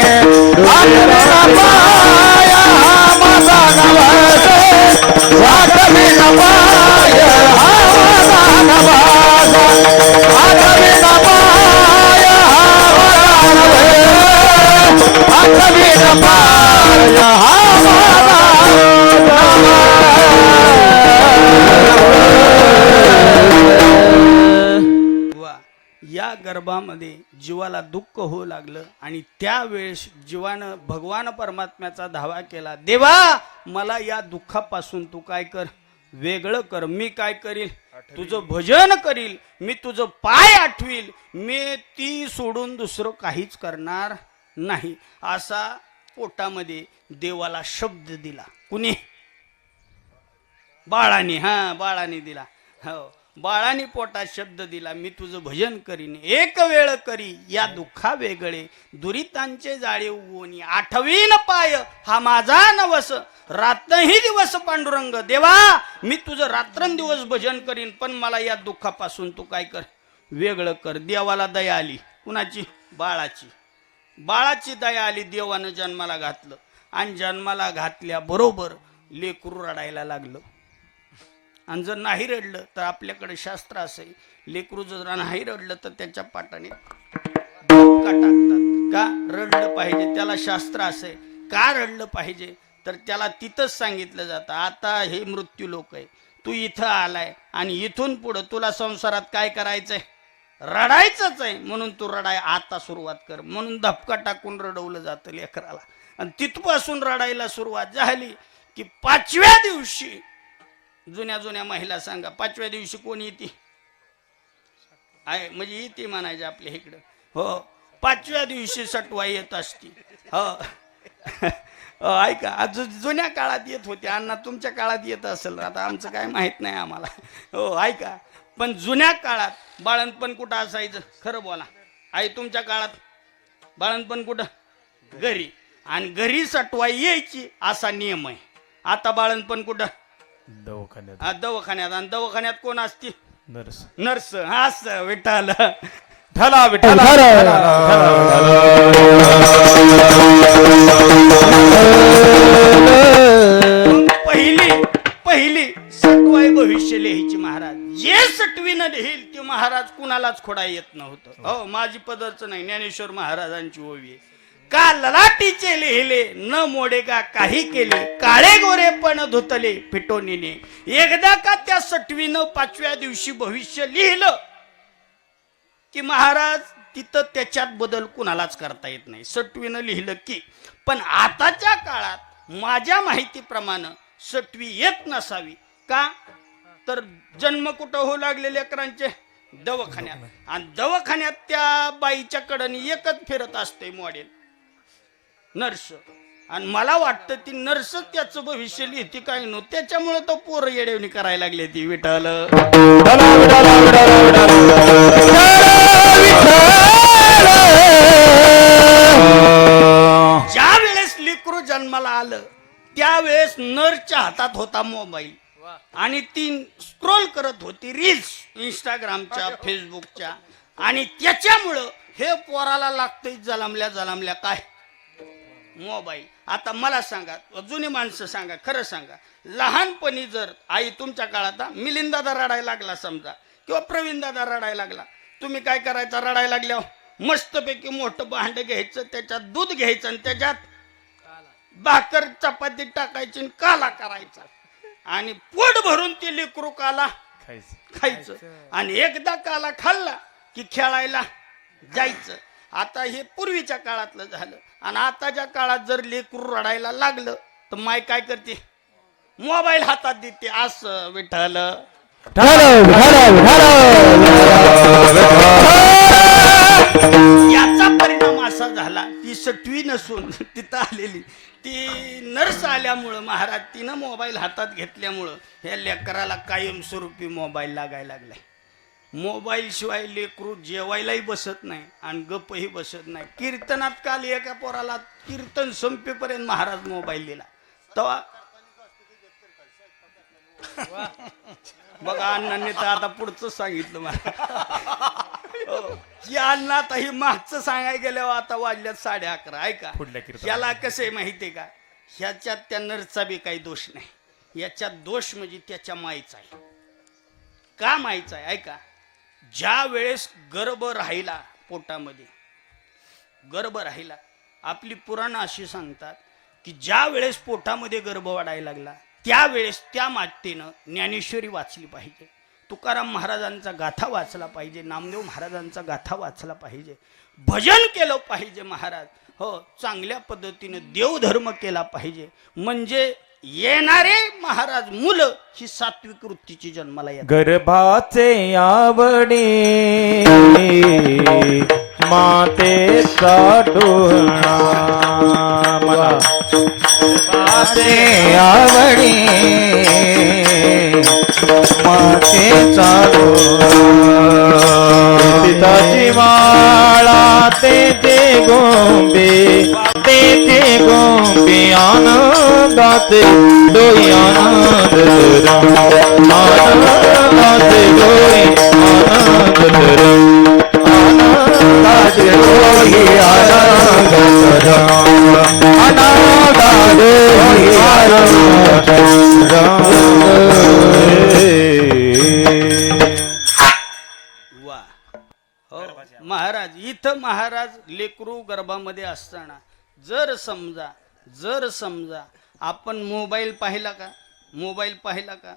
आठवीन पाय हा माझा नवस, आठवीन पाय हा माझा नवस, आठवीन पाय हा माझा नवस, आठवीन पाय हा माझा वा या गर्भामध्ये जीवाला दुःख होऊ लागलं, आणि त्यावेळेस जीवानं भगवान परमात्म्याचा धावा केला. देवा मला या दुःखापासून तू काय कर, वेगळं कर. मी काय करील, तुझं भजन करील, मी तुझं पाय आठवील, मी ती सोडून दुसरं काहीच करणार नाही. असा पोटामध्ये देवाला शब्द दिला. कुणी? बाळाने. हा बाळाने दिला. हो बाळाने पोटात शब्द दिला, मी तुझं भजन करीन, एक वेळ करी या दुःखा वेगळे, दुरितांचे जाळे उगवणी, आठवीन पाय हा माझा नवस, रात्रही दिवस पांडुरंग. देवा मी तुझं रात्रंदिवस भजन करीन, पण मला या दुःखापासून तू काय कर, वेगळं कर. देवाला दया आली. कुणाची? बाळाची. बाळाची दया आली. देवानं जन्माला घातलं, आणि जन्माला घातल्याबरोबर लेकरू रडायला लागलं. आणि जर नाही रडलं तर आपल्याकडे शास्त्र असं आहे, लेकरू जर नाही रडलं तर त्याच्या पाटाने धक्का टाकतात. का रडलं पाहिजे? त्याला शास्त्र असं आहे. का रडलं पाहिजे? तर त्याला तिथंच सांगितलं जातं, आता हे मृत्यू लोक आहे, तू इथं आलाय आणि इथून पुढं तुला संसारात काय करायचंय? रडायचंच आहे म्हणून तू रडाय आता सुरुवात कर, म्हणून धपका टाकून रडवलं जातं लेकराला. आणि तिथपासून रडायला सुरुवात झाली की 5व्या दिवशी जुन्या जुन्या महिला सांगा 5व्या दिवशी कोण येते आहे म्हणजे येते म्हणायचे आपल्या इकडं. हो 5व्या दिवशी सटवा येत असती. हो ऐका जुन्या काळात येत होते. अण्णा तुमच्या काळात येत असेल, आता आमचं काय माहित नाही आम्हाला. हो ऐका, पण जुन्या काळात बाळणपण कुठं असायचं खरं बोला. आई तुमच्या काळात बाळणपण कुठं घरी, आणि घरी सटवा यायची असा नियम आहे. आता बाळणपण कुठं दवाखान्यात. दवाखान्यात. आणि दवाखान्यात कोण असते? नर्स. नर्स. असं विठाल ढला विठ्ठल. पहिली सटवाई भविष्य लिहायची महाराज. जे सटवीनं लिहिल ते महाराज कुणालाच खोडा येत नव्हतं. हो माझी पदरच नाही, ज्ञानेश्वर महाराजांची ओवी. का ललाटीचे लिहिले न मोडे का काही केले, काळे गोरे पण धुतले फिटोनीने. एकदा का त्या सटवीनं 5व्या दिवशी भविष्य लिहिलं की महाराज तिथं त्याच्यात बदल कुणालाच करता येत नाही, सटवीनं लिहिलं की. पण आताच्या काळात माझ्या माहितीप्रमाणे सटवी येत नसावी का, तर जन्म कुठं होऊ लागले लेकरांचे? दवाखान्यात. आणि दवाखान्यात त्या बाईच्या कडनी एकच फिरत असते मॉडेल, नर्स. आणि मला वाटतं ती नर्स त्याचं भविष्य लिहिते काय नो, त्याच्यामुळे तो पोर येडेवणी करायला लागले ती विठाल. ज्या वेळेस लेकरू जन्माला आलं त्यावेळेस नर्सच्या हातात होता मोबाईल आणि ती स्क्रोल करत होती रील्स इंस्टाग्रामच्या फेसबुकच्या. आणि त्याच्यामुळं हे पोराला लागतंय जलमल्या काय मोबाईल. आता मला सांगा, जुनी माणसं सांगा, खरं सांगा, लहानपणी जर आई तुमच्या काळात मिलिंद दादा रडायला लागला समजा, किंवा प्रवीण दादा रडायला लागला, तुम्ही काय करायचं? रडायला लागल्यावर मस्तपैकी मोठं भांड घ्यायचं, त्याच्यात दूध घ्यायचं आणि त्याच्यात भाकर चपाती टाकायची आणि काला करायचा आणि पोट भरून ते लेकरू काला खायचं. आणि एकदा काला खाल्ला की खेळायला जायचं. आता हे पूर्वीच्या काळातलं झालं. आणि आताच्या काळात जर लेकरू रडायला लागलं तर माय काय करते? मोबाईल हातात देते. असं विठ्ठल. याचा परिणाम असा झाला ती सटवी नसून तिथं आलेली ती नर्स आल्यामुळं महाराज तिनं मोबाईल हातात घेतल्यामुळं ह्या लेकराला कायमस्वरूपी मोबाईल लागायला लागलाय. मोबाईल शिवाय लेकरू जेवायलाही बसत नाही आणि गप्पही बसत नाही. कीर्तनात काल एका पोराला कीर्तन संपेपर्यंत महाराज मोबाईल दिला. तेव्हा बघा अण्णांनी तर आता पुढचं सांगितलं मला. अण्णा आता ही मागचं सांगायला गेल्यावर आता वाजल्यात 11:30. ऐका याला कसं आहे माहितीये का, ह्याच्यात त्या नर्सचा बी काही दोष नाही. याच्यात दोष म्हणजे त्याच्या माईचा आहे. का माईचा आहे? ऐका, ज्या वेळेस गर्भ राहिला पोटामध्ये, गर्भ राहिला, आपली पुराणं अशी सांगतात की ज्या वेळेस पोटामध्ये गर्भ वाढायला लागला त्यावेळेस त्या मातेनं ज्ञानेश्वरी वाचली पाहिजे, तुकाराम महाराजांचा गाथा वाचला पाहिजे, नामदेव महाराजांचा गाथा वाचला पाहिजे, भजन केलं पाहिजे महाराज. हो चांगल्या पद्धतीने देवधर्म केला पाहिजे. म्हणजे येणारे महाराज मुलं ही सात्विक वृत्तीची जन्माला येतात. गर्भाचे आवडी माते साठुणा मला माते आवडी माते चालू पिताची माळा ते गोंबे ते गोंबे आनंदाते डोई आनंद आनंदाते डोई आनंद आनंदाचे डोई आनंद आनंदाचे डोई आनंद. वा हो महाराज. इथं महाराज लेकरू गर्भामध्ये असताना जर समजा आपण मोबाईल पाहिला का,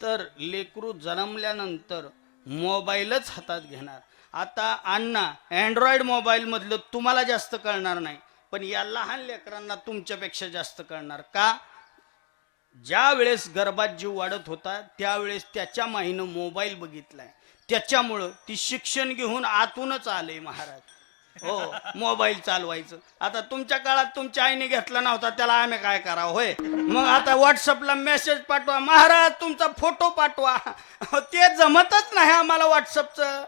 तर लेकरू जन्मल्यानंतर मोबाईलच हातात घेणार आता अण्णा अँड्रॉइड मोबाईल मधलं तुम्हाला जास्त कळणार नाही, पण या लहान लेकरांना तुमच्यापेक्षा जास्त कळणार. का? ज्या वेळेस गर्भात जीव वाढत होता त्यावेळेस त्याच्या माईनं मोबाईल बघितलाय, त्याच्यामुळं ती शिक्षण घेऊन आतूनच आले महाराज. हो, मोबाईल चालवायचं. आता तुमच्या काळात तुमच्या आईने घेतला नव्हता, त्याला आम्ही काय करावं होय? मग आता व्हॉट्सअपला मेसेज पाठवा, महाराज तुमचा फोटो पाठवा. ते जमतच नाही आम्हाला व्हॉट्सअपचं,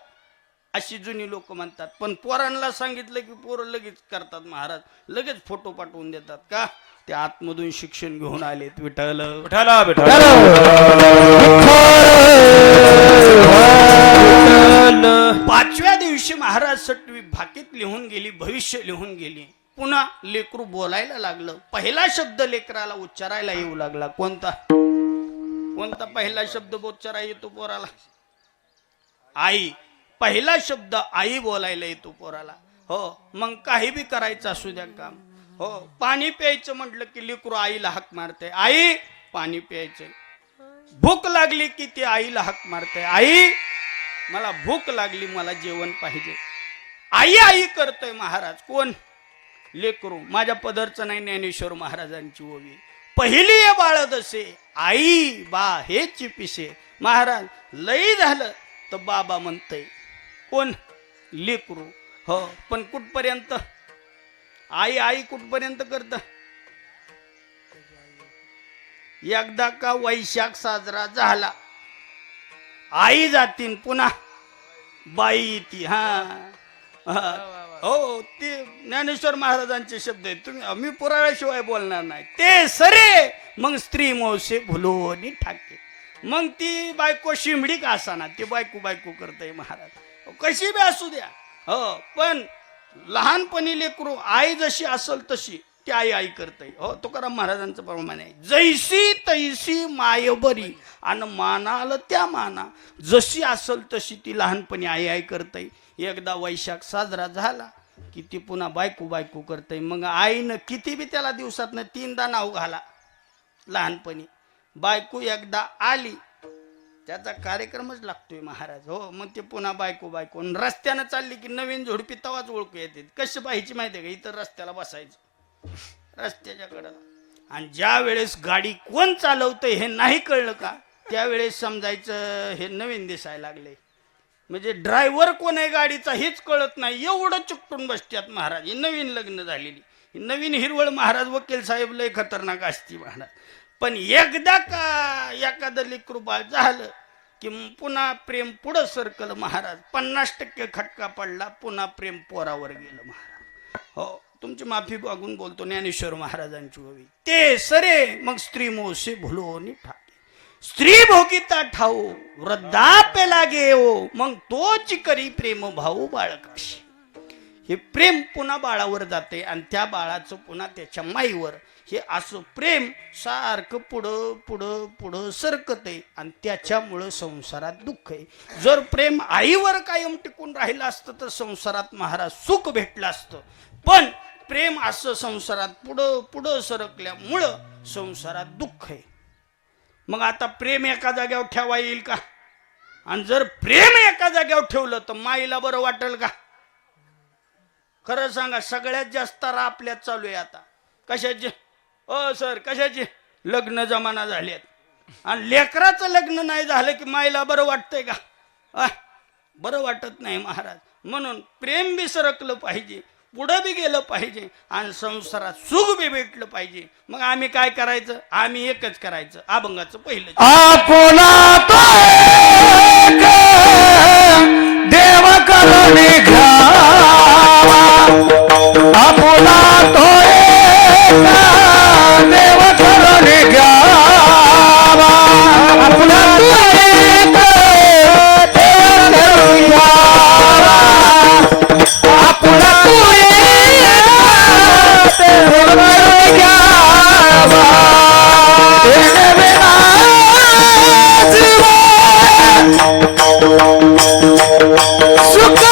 अशी जुनी लोक म्हणतात. पण पोरांना सांगितलं की पोरं लगेच करतात महाराज, लगेच फोटो पाठवून देतात. का? ते आतमधून शिक्षण घेऊन आलेत. विठ्ठल विठ्ठला विठ्ठला पाचव्या दिवशी महाराज सटवी भाकीत लिहून गेली, भविष्य लिहून गेली. पुन्हा लेकरू बोलायला लागलं. पहिला शब्द लेकराला उच्चारायला येऊ लागला. कोणता कोणता पहिला शब्द उच्चारा येतो पोराला? आई. पहिला शब्द आई बोलायला येतो पोराला. हो, मग काही बी करायचं असू द्या काम. हो, पाणी प्यायचं म्हटलं की लेकरू आईला हाक मारते, आई पाणी प्यायचंय. भूक लागली की ती आईला हाक मारते, आई मला भूक लागली, मला जेवण पाहिजे. आई आई करतोय महाराज. कोण? लेकरू. माझ्या पदरचं नाही, ज्ञानेश्वर महाराजांची ओवी. पहिली ये बाळ दसे आई बा हेच पिसे. महाराज लई झालं तर बाबा म्हणतय. कोण? लेकरू. हो, पण कुठपर्यंत? आई आई कुठपर्यंत करत? एकदा का वैशाख साजरा झाला, आई जातीन, पुन्हा बाई येते. हो, ते ज्ञानेश्वर महाराजांचे शब्द आहेत. तुम्ही मी पुराव्याशिवाय बोलणार नाही. ते सरे मग स्त्री मोसे भुलोनी ठाके. मग ती बायको शिमडी का असाना, ती बायको बायको करते महाराज. कशी बी असू द्या. हो, पण लहानपणी लेकरू आई जशी असल तशी ती आई आई करते. हो, तुकाराम महाराजांचं प्रमाण आहे, जैसी तैसी माय बरी आणि मानाल त्या माना. जशी असल तशी ती लहानपणी आई आई करते. एकदा वैशाख साजरा झाला की ती पुन्हा बायको बायको करते. मग आईनं किती बी त्याला दिवसातनं 3दा नाव घाला. लहानपणी बायको एकदा आली त्याचा कार्यक्रमच लागतोय महाराज. हो, मग ते पुन्हा बायको बायको. रस्त्यानं चालली की नवीन झोडपी तवाच ओळखू येते. कशी पाहिजे माहितीये का? इतर रस्त्याला बसायचं रस्त्याच्या कडेला. आणि ज्या वेळेस गाडी कोण चालवतंय हे नाही कळलं का, त्यावेळेस समजायचं हे नवीन दिसायला लागले. म्हणजे ड्रायव्हर कोण आहे गाडीचा हेच कळत नाही, एवढं चिकटून बसतात महाराज. ही नवीन लग्न झालेली नवीन हिरवळ महाराज. वकील साहेब लय खतरनाक असती महाराज. पण एकदा का एखादं लेकरू बाळ झालं की पुन्हा प्रेम पुढं सरकलं महाराज. 50% खटका पडला, पुन्हा प्रेम पोरावर गेलं महाराज. हो, तुमची माफी मागून बोलतो, ज्ञानेश्वर महाराजांची ओवी. ते सरे मग स्त्री मोसे भुलोनी ठाके. स्त्री भोगिता ठाऊ वृद्धाप्य लागे हो, मग तोच करी प्रेम भाऊ बाळकाशी. हे प्रेम पुन्हा बाळावर जाते आणि त्या बाळाचं पुन्हा त्याच्या माईवर. हे असं प्रेम सारखं पुढं पुढं पुढं सरकते आणि त्याच्यामुळं संसारात दुःख आहे. जर प्रेम आईवर कायम टिकून राहिलं असतं तर संसारात महाराज सुख भेटलं असतं. पण प्रेम असं संसारात पुढं पुढं सरकल्यामुळं संसारात दुःख आहे. मग आता प्रेम एका जाग्यावर ठेवा येईल का? आणि जर प्रेम एका जाग्यावर ठेवलं तर माईला बरं वाटेल का? खरं सांगा, सगळ्यात जास्त आपल्यात चालू आहे आता. कशाचे? सर कशाचे? लग्न जमाना झालेत. आणि लेकराचं लग्न नाही झालं की माईला बरं वाटतंय का? बरं वाटत नाही महाराज. म्हणून प्रेम बी सरकलं पाहिजे, पुढं बी गेलं पाहिजे आणि संसारात सुख बी भेटलं पाहिजे. मग आम्ही काय करायचं? आम्ही एकच करायचं, अभंगाचं पहिलं. आपुला तो एक देव करुणी घ्यावा. आपुला तो एक देव करुणी घ्यावा. आपुला तो एक देव करुणी घ्यावा. आपुला तो एक देव करुणी घ्यावा. सुख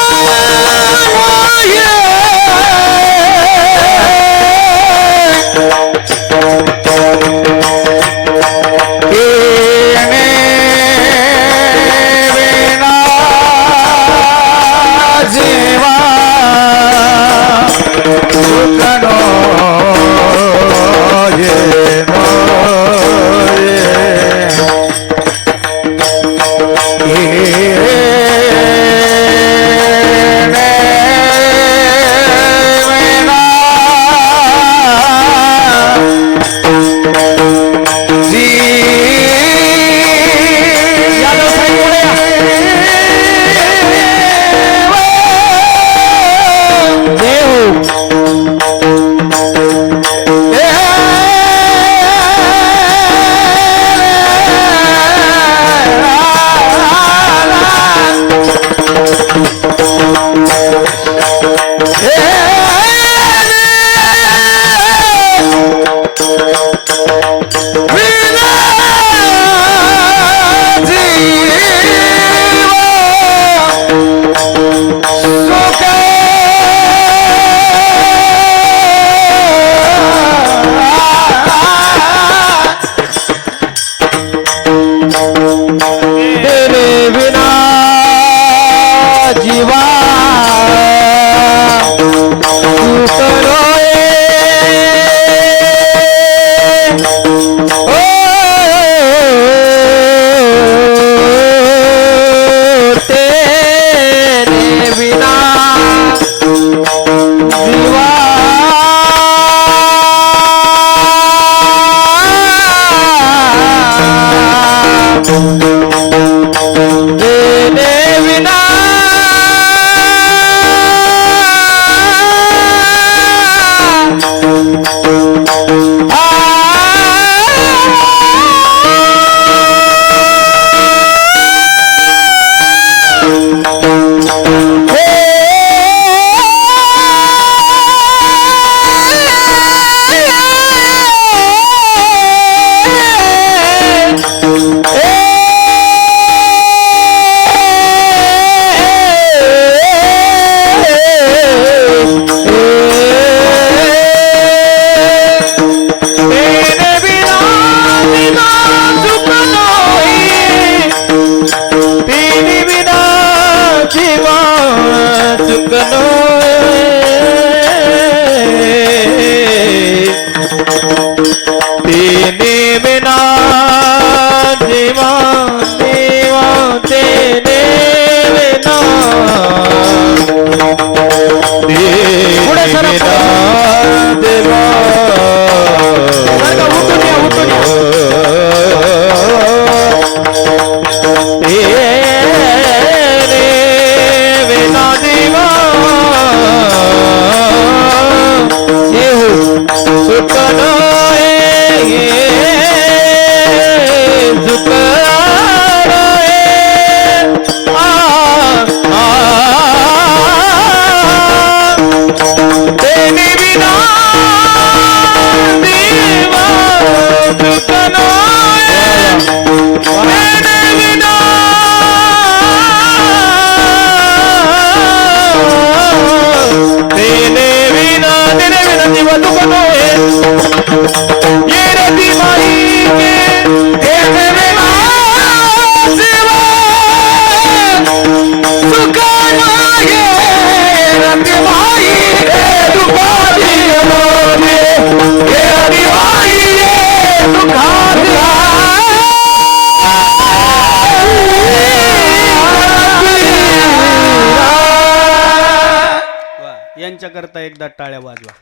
यांच्याकरता एकदा टाळ्या वाजवा.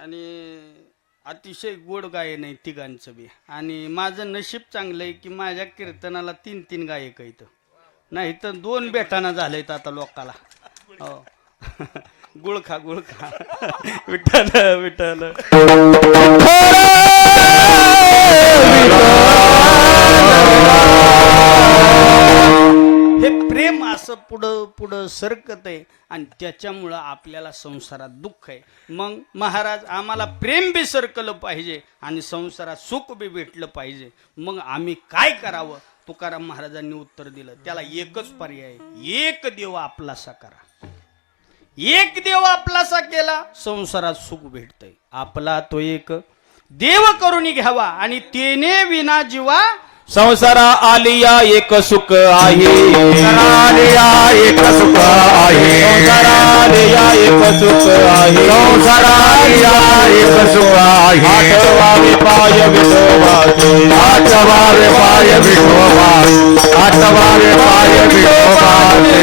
आणि अतिशय गोड गायन आहे तिघांचं बी. आणि माझं नशीब चांगलं आहे की माझ्या कीर्तनाला 3-3 गायक आहेत, नाही तर 2 बेटाना झालेत आता लोकाला. हो गुळखा गुळखा विठ्ठल विठ्ठल. हे प्रेम असं पुढं पुढं सरकत आहे आणि त्याच्यामुळं आपल्याला संसारात दुःख आहे. मग महाराज आम्हाला प्रेम बी सरकलं पाहिजे आणि संसारात सुख बी भेटलं पाहिजे, मग आम्ही काय करावं? तुकाराम महाराजांनी उत्तर दिलं, त्याला एकच पर्याय, एक देव आपलासा करा. एक देव आपलासा केला संसारात सुख भेटतंय. आपला तो एक देव करून घ्यावा आणि तेने विना जीवा संसारा आलिया एक सुख आहे. आलिया एक सुख आहे. संसारा आलिया एक सुख आहे. संसारालिया एक सुख आहे. आठवावे पाय विठोबाचे. आठवावे पाय विठोबा. आठवावे पाय विठोबाचे.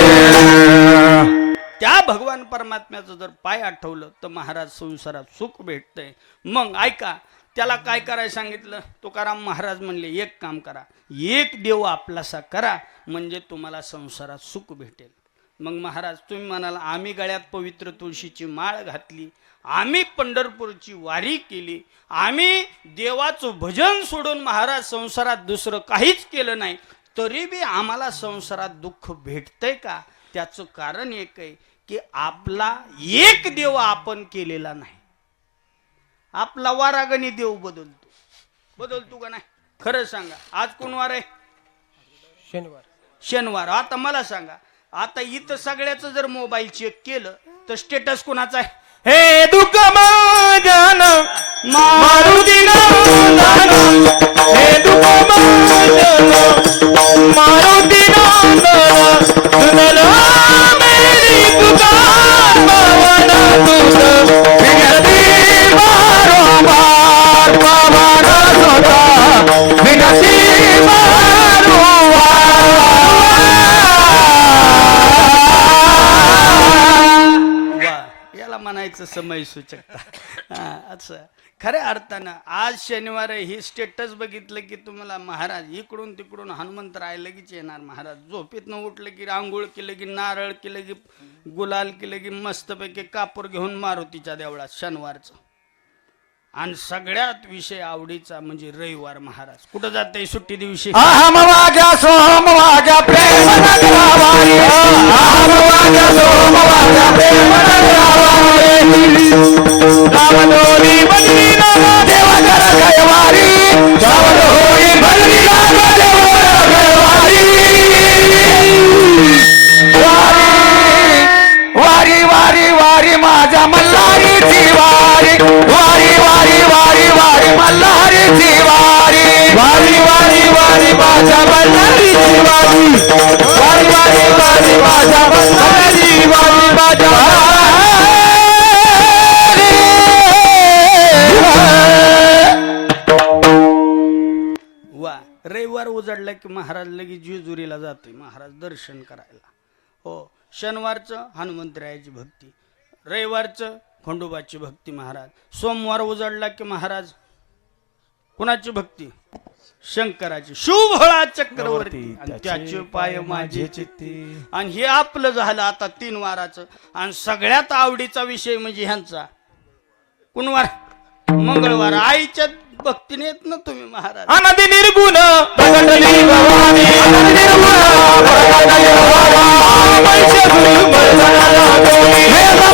त्या भगवान परमात्म्याचं जर पाय आठवलं तर महाराज संसारात सुख भेटतंय. मग ऐका, त्याला काय करायला सांगितलं? तुकाराम महाराज म्हणले, एक काम करा, एक देव आपलासा करा म्हणजे तुम्हाला संसारात सुख भेटेल. मग महाराज तुम्ही म्हणाला, आम्ही गळ्यात पवित्र तुळशीची माळ घातली, आम्ही पंढरपूरची वारी केली, आम्ही देवाचं भजन सोडून महाराज संसारात दुसरं काहीच केलं नाही, तरी बी आम्हाला संसारात दुःख भेटतंय का? त्याचं कारण एक आहे की आपला एक देव आपण केलेला नाही. आपला वारागणी देव बदलतो का नाही? खरं सांगा, आज कोण वार आहे? शनिवार. आता मला सांगा, आता इथं सगळ्याचं जर मोबाईल चेक केलं तर स्टेटस कोणाचा आहे? हे दुःख माझ्यान मारुती नंदन. हे दुःख माझ्यान मारुती नंदन. तुझं मेरी पुकार पवन तुझं विनती वारंवार पवन सुता. विनती वारंवार. वा, याला म्हणायचं समय सूचकता. असं खऱ्या अर्थानं आज शनिवार आहे, ही स्टेटस बघितलं की तुम्हाला महाराज इकडून तिकडून हनुमंतराय लगेच येणार. महाराज झोपेतनं उठलं की आंघोळ केलं की नारळ केलं की गुलाल केलं की मस्तपैकी कापूर घेऊन मारुतीच्या देवळात शनिवारचं. आणि सगळ्यात विषय आवडीचा म्हणजे रविवार. महाराज कुठं जाते सुट्टी दिवशी? अहम वाग्या सोम वाग्या प्रेम नगरावारी, अहम वाग्या सोम वाग्या प्रेम नगरावारी, रामदोरी बदली नागा देवा घर गयवारी, रामदोरी बदली नागा देवा घर गयवारी. वारी वारी वारी माझ्या मल्हारीची वारी, वारी वारी वारी वारी मल्हारीची वारी, वारी वारी वारी माझ्या मल्हारीची वारी, वारी वारी वारी माझ्या मल्हारीची वारी, माझ्या वा. रविवार उजडला की महाराज लगेच जेजुरीला जातोय महाराज दर्शन करायला. हो, शनिवारचं हनुमंतरायाची भक्ती, रविवारचं खंडोबाची भक्ती महाराज. सोमवार उजडला की महाराज कुणाची भक्ती? शंकराची. शुभळा चक्रवर्ती आणि त्याचे पाय माझे चित्ती. आणि हे आपलं झालं आता 3 वाराचं. आणि सगळ्यात आवडीचा विषय म्हणजे ह्यांचा कुणवार? मंगळवार. आईच्या भक्तीने येत ना तुम्ही महाराज. अनदी निर्गुण प्रगटली भवानी, अनदी निर्गुण प्रगटली भवानी, महिषासुर मर्दना लागोनी,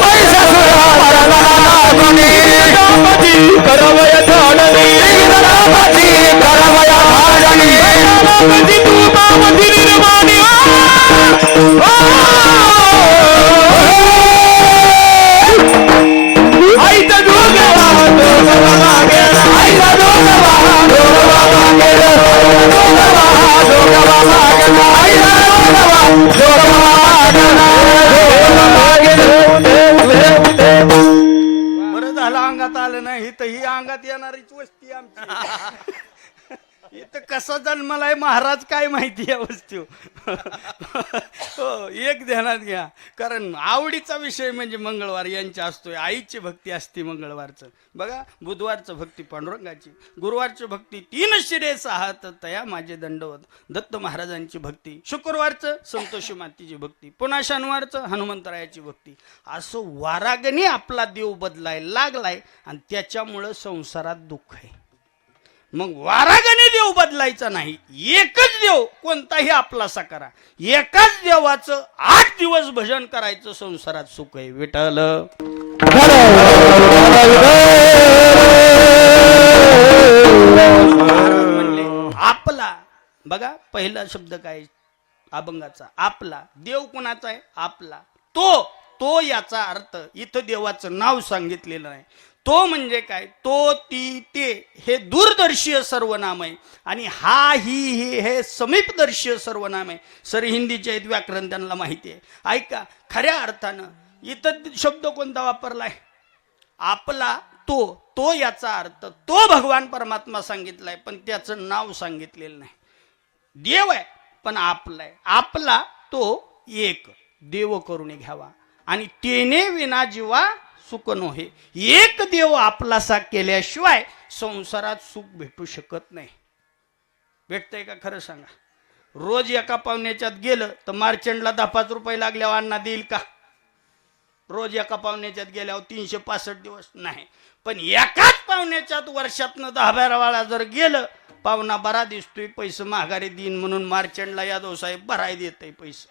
महिषासुर मर्दना लागोनी, गणपती करवय धाडणी, गणपती करवय धाडणी, गणपती तू मामती निर्माणी. आईचा जोग वाहतो मागे, आईचा जोग वाहतो मागे, जोग वाहतो मागे, आईचा जोग वाहतो मागे. बरं झालं अंगात आलं नाही तर ही अंगात येणारीच वस्ती आमची. इथं कसा जन्मलाय महाराज काय माहिती या वस्तू. हो, एक ध्यानात घ्या. कारण आवडीचा विषय म्हणजे मंगळवार यांची असतोय. आईची भक्ती असते मंगळवारचं. बघा, बुधवारचं भक्ती पांडुरंगाची, गुरुवारची भक्ती 3 शिरे 6 तया माझे दंडवत दत्त महाराजांची भक्ती, शुक्रवारचं संतोषी मातेची भक्ती, पुन्हा शनिवारचं हनुमंतरायाची भक्ती. असं वारागणी आपला देव बदलायला लागलाय आणि त्याच्यामुळं संसारात दुःख आहे. मग वारागणी देव बदलायचा नाही, एकच देव कोणताही आपला करा. एकाच देवाचं 8 दिवस भजन करायचं, संसारात सुख आहे. विठ्ठल म्हणले आपला. बघा पहिला शब्द काय अभंगाचा? आपला. देव कोणाचा आहे? आपला. तो याचा अर्थ इथं देवाचं नाव सांगितलेलं नाही. तो म्हणजे काय? तो, ती, ते हे दूरदर्शीय सर्वनाम आहे. आणि हा, ही, हे समीपदर्शीय सर्वनाम आहे. सर हिंदीचे आहेत, व्याकरण त्यांना माहिती आहे. ऐका, खऱ्या अर्थानं इथं शब्द कोणता वापरलाय? आपला. तो याचा अर्थ तो भगवान परमात्मा सांगितलाय, पण त्याचं नाव सांगितलेलं नाही. देव आहे पण आपला आहे. आपला तो एक देव करून घ्यावा आणि तेने विना जीवा सुख नोहे. एक देव आपलासा केल्याशिवाय संसारात सुख भेटू शकत नाही. भेटतंय का? खरं सांगा. रोज एका पाहुण्याच्यात गेलं तर मार्चंडला 10-5 रुपये लागल्यावर अण्णा देईल का? रोज एका पाहुण्याच्यात गेल्यावर 365 दिवस नाही. पण एकाच पाहुण्याच्यात वर्षातनं 10-12 वेळा जर गेलं, पाहुणा बरा दिसतोय, पैसे माघारी देईन म्हणून मार्चंडला यादव साहेब भराय देतय, पैसे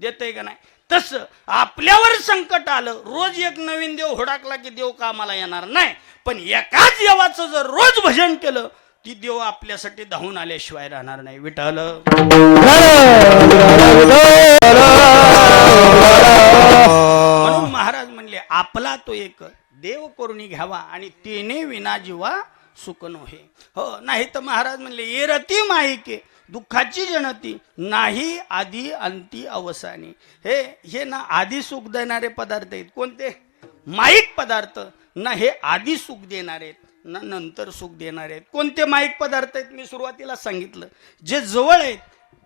देतय का नाही? तसं आपल्यावर संकट आलं, रोज एक नवीन देव हुडाकला की देव कामाला येणार नाही. पण एकाच देवाचं जर रोज भजन केलं, ती देव आपल्यासाठी धावून आल्याशिवाय राहणार नाही. विठ्ठल म्हणून महाराज म्हणले आपला तो एक देव करून घ्यावा आणि तेने विना जीवा सुख नोहे. हो, नाही तर महाराज म्हणले येरती माईके दुःखाची जनती नाही आधी अंती अवसानी. हे ना आधी सुख देणारे पदार्थ आहेत. कोणते? माईक पदार्थ. ना हे आधी सुख देणारे आहेत, ना नंतर सुख देणारे आहेत. कोणते माईक पदार्थ आहेत? मी सुरुवातीला सांगितलं. जे जवळ आहेत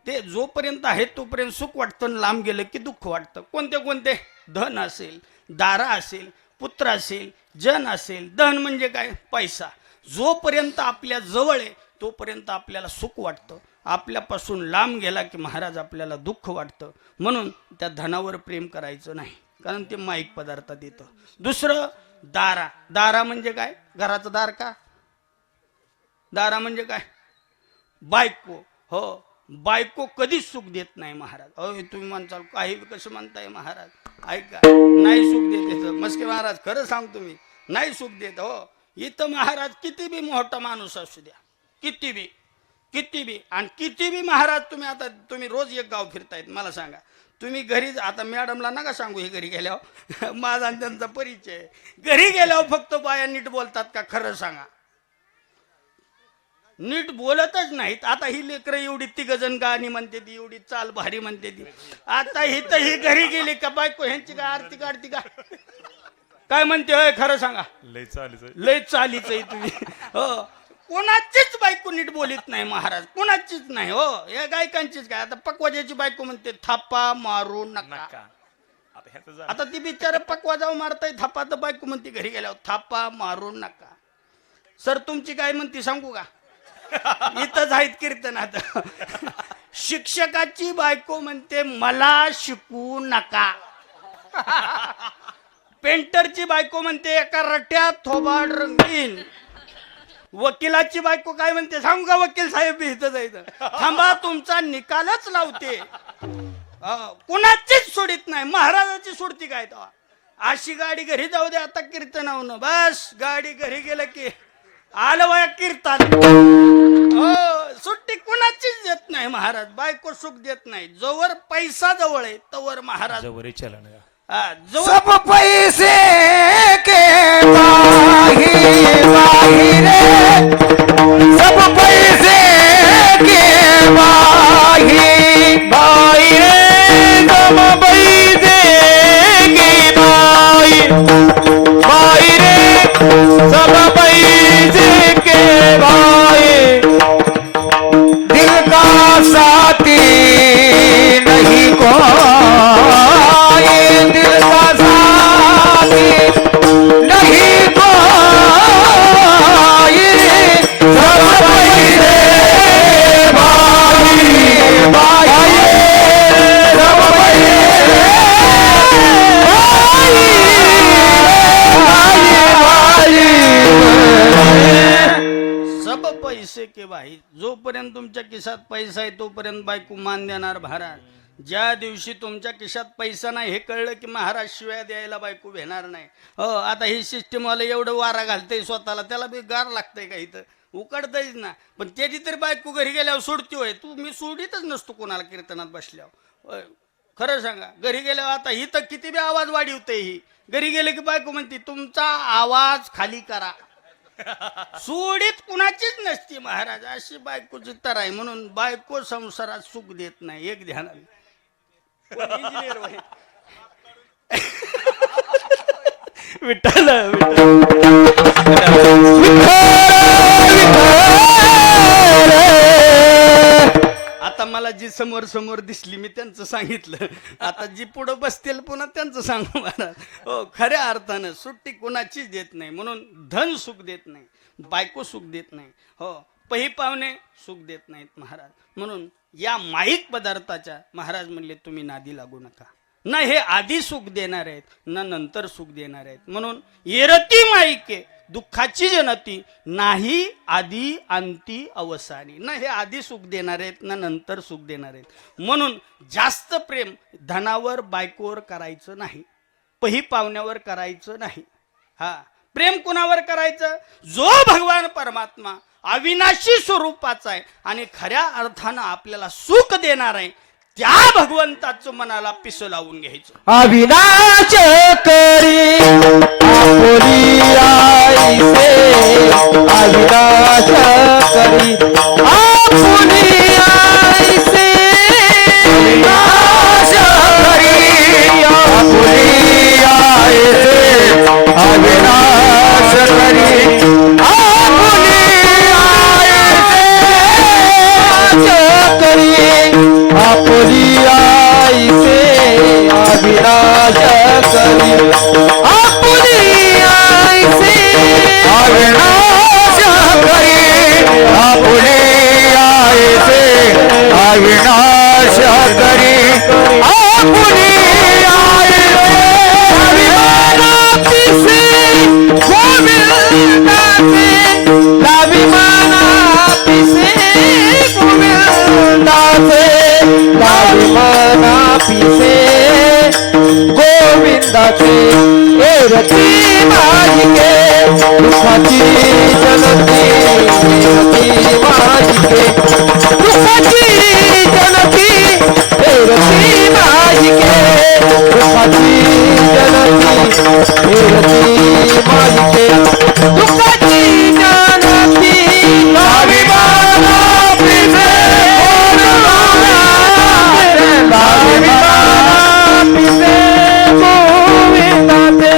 ते जोपर्यंत आहेत तोपर्यंत सुख वाटतं, लांब गेलं की दुःख वाटतं. कोणते कोणते? धन असेल, दारा असेल, पुत्र असेल, जन असेल. धन म्हणजे काय? पैसा. जोपर्यंत आपल्या जवळ आहे तोपर्यंत आपल्याला सुख वाटतं. आपल्यापासून लांब गेला की महाराज आपल्याला दुःख वाटतं. म्हणून त्या धनावर प्रेम करायचं नाही, कारण ते माईक पदार्थात येतं. दुसरं दारा. दारा म्हणजे काय? घराचं दार का? दारा म्हणजे काय? बायको. हो, बायको कधीच सुख देत नाही महाराज. अहो तुम्ही म्हणताल काही कसं म्हणताय महाराज? ऐका, नाही सुख देत याचं मस्के महाराज, खरं सांगतो मी, नाही सुख देत. हो, इथं महाराज किती बी मोठा माणूस असू द्या, किती बी आणि किती बी महाराज, तुम्ही रोज एक गाव फिरतायत. मला सांगा, तुम्ही घरी आता मॅडमला नका सांगू हे घरी गेल्यावर माझा आणि त्यांचा परिचय. घरी गेल्यावर फक्त बाया नीट बोलतात का? खरं सांगा, नीट बोलतच नाहीत. आता ही लेकरं एवढी तिघजण गाणी म्हणते ती, एवढी चाल भारी म्हणते ती. आता ही तर ही घरी गेली का बायको ह्यांची काय आरती काढती का? काय म्हणते होय? खरं सांगा. लय चालीच आहे तुम्ही. हो, कोणाचीच बायको नीट बोलीत नाही महाराज, कोणाचीच नाही. हो, या गायकांचीच काय. आता पकवाजाची बायको म्हणते थापा मारू नका. आता ती बिचारा पकवा जाऊ मारताय थापा, तर बायको म्हणते घरी गेल्यावर थापा मारू नका. सर तुमची काय म्हणते सांगू का? इथंच आहेत कीर्तनात. शिक्षकाची बायको म्हणते मला शिकू नका. पेंटरची बायको म्हणते एका रट्यात थोबाड रंगीन. वकिलाची बायको काय म्हणते सांगू का? वकील साहेब इथं जायचं, थांबा तुमचा निकालच लावते. कुणाचीच सोडित नाही. महाराजाची सोडती काय तेव्हा? अशी गाडी घरी जाऊ दे आता कीर्तनावनं, बस गाडी घरी गेलं की आलं वया कीर्तन. हो, सुट्टी कुणाचीच देत नाही महाराज. बायको सुख देत नाही. जोवर पैसा जवळ आहे तोवर महाराज सब पैसे के बाही रे, सब पैसे के बाही रे, सब पैसे के बाही रे, सब पैसे के बाही. दिल का साथी नहीं कोई, दिल का साथी नहीं कोई, सब पैसे बाही सब सब पैसे के बाही. जोपर्यंत तुमच्या खिशात पैसा आहे तोपर्यंत बायको मान देणार महाराज. ज्या दिवशी तुमच्या खिशात पैसा नाही हे कळलं की महाराज शिवाय द्यायला बायको भेणार नाही. हो, आता ही सिस्टीमवाला एवढं वारा घालतंय स्वतःला, त्याला बी गार लागतंय का? इथं उकडतंयच ना. पण त्याची तरी बायको घरी गेल्यावर सोडती होय. तू मी सोडीतच नसतो कोणाला कीर्तनात बसल्यावर. खरं सांगा, घरी गेल्यावर आता ही तर किती बी आवाज वाढवते. ही घरी गेले की बायको म्हणते तुमचा आवाज खाली करा. सोडीत कुणाचीच नसती महाराज. अशी बायकोची तर आहे. म्हणून बायको संसारात सुख देत नाही. एक ध्यानात. विठ्ठल आता मला जी समोर समोर दिसली मी त्यांचं सांगितलं. आता जी पुढं बसतील पुन्हा त्यांचं सांगू महाराज. हो, खऱ्या अर्थानं सुट्टी कोणाचीच देत नाही. म्हणून धन सुख देत नाही, बायको सुख देत नाही. हो, पही पाहुणे सुख देत नाहीत महाराज. म्हणून या माईक पदार्थाच्या महाराज म्हणले तुम्ही नादी लागू नका. ना हे आधी सुख देणार आहेत ना नंतर सुख देणार आहेत. म्हणून येरती माईके दुःखाची जनती नाही आधी अंती अवसानी. ना हे आधी सुख देणार आहेत ना नंतर सुख देणार आहेत. म्हणून जास्त प्रेम धनावर बायकोवर करायचं नाही, पही पाहुण्यावर करायचं नाही. हा, प्रेम कुणावर करायचं? जो भगवान परमात्मा अविनाशी स्वरूपाचा आहे आणि खऱ्या अर्थानं आपल्याला सुख देणार आहे त्या भगवंताचं मनाला पिसं लावून घ्यायचं. अविनाश करी आपुली आईसे, अविनाश करी आपुली आईसे, अविनाश करी आपुली आईसे, अविनाश करी आपुली आपुली आईसे, अविनाश करी आपुली माहिके दुःखाची जनती हेरती माहिके दुःखाची जनती हेरती माहिके दुःखाची जनती हेरती माहिके दुःखाची जनती लावी मला पिसे लावी मला पिसे गोविंदाचे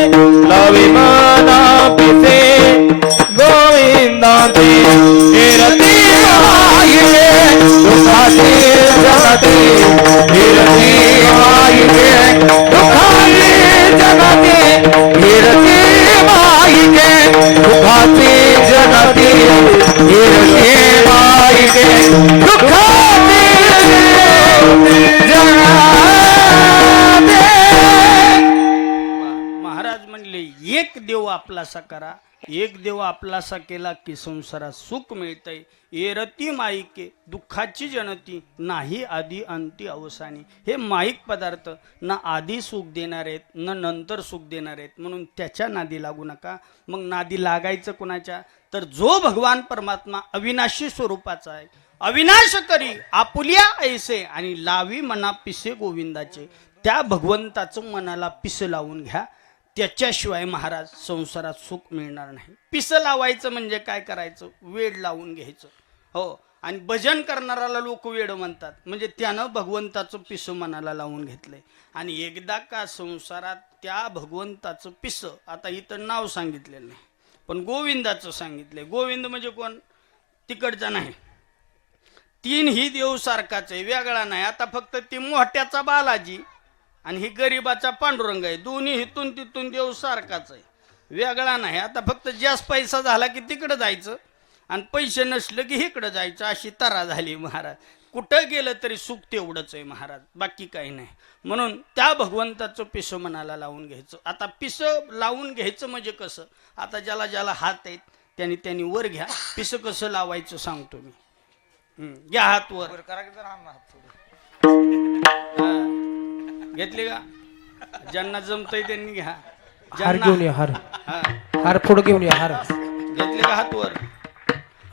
लावी मला पिसे गोविंदाचे हेरती माहिके दुःखाची जनती हेरती माहिके दुःखाची जनती हेरती माहिके दुःखाची जनती हेरती माहिके दुःखाची महाराज म्हणले एक देव आपलासा करा, एक देव आपलासा केला की संसारात सुख मिळतंय. एरती माईके दुःखाची जनती नाही आधी अंती अवसानी. हे माईक पदार्थ ना आधी सुख देणार आहेत न नंतर सुख देणार आहेत, म्हणून त्याच्या नादी लागू नका. मग नादी लागायचं कुणाच्या? तर जो भगवान परमात्मा अविनाशी स्वरूपाचा आहे, अविनाश करी आपुल्या ऐसे आणि लावी मना पिसे गोविंदाचे, त्या भगवंताचं मनाला पिस लावून घ्या. त्याच्याशिवाय महाराज संसारात सुख मिळणार नाही. पिस लावायचं म्हणजे काय करायचं? वेड लावून घ्यायचं. हो, आणि भजन करणाऱ्याला लोक वेड म्हणतात, म्हणजे त्यानं भगवंताचं पिस मनाला लावून घेतलंय. आणि एकदा का संसारात त्या भगवंताचं पिस, आता इथं नाव सांगितलेलं नाही पण गोविंदाचं सांगितलंय. गोविंद म्हणजे कोण? तिकडचा नाही. तीनही देव सारखाच आहे, वेगळा नाही. आता फक्त ती मोठ्याचा बालाजी आणि ही गरीबाचा पांडुरंग आहे. दोन्ही इथून तिथून देव सारखाच आहे, वेगळा नाही. आता फक्त जास्त पैसा झाला की तिकडं जायचं आणि पैसे नसलं की इकडं जायचं, अशी तरा झाली महाराज. कुठं गेलं तरी सुख तेवढंच आहे महाराज, बाकी काही नाही. म्हणून त्या भगवंताचं पिसं मनाला लावून घ्यायचं. आता पिसं लावून घ्यायचं म्हणजे कसं? आता ज्याला ज्याला हात आहेत त्यांनी त्यांनी वर घ्या. पिसं कसं लावायचं सांगतो मी. घ्या हात वर. घेतले का? ज्यांना जमतंय त्यांनी घ्या. हार घेऊन या, हार हा, हार पुढे घेऊन या, हार घेतले का हात वर?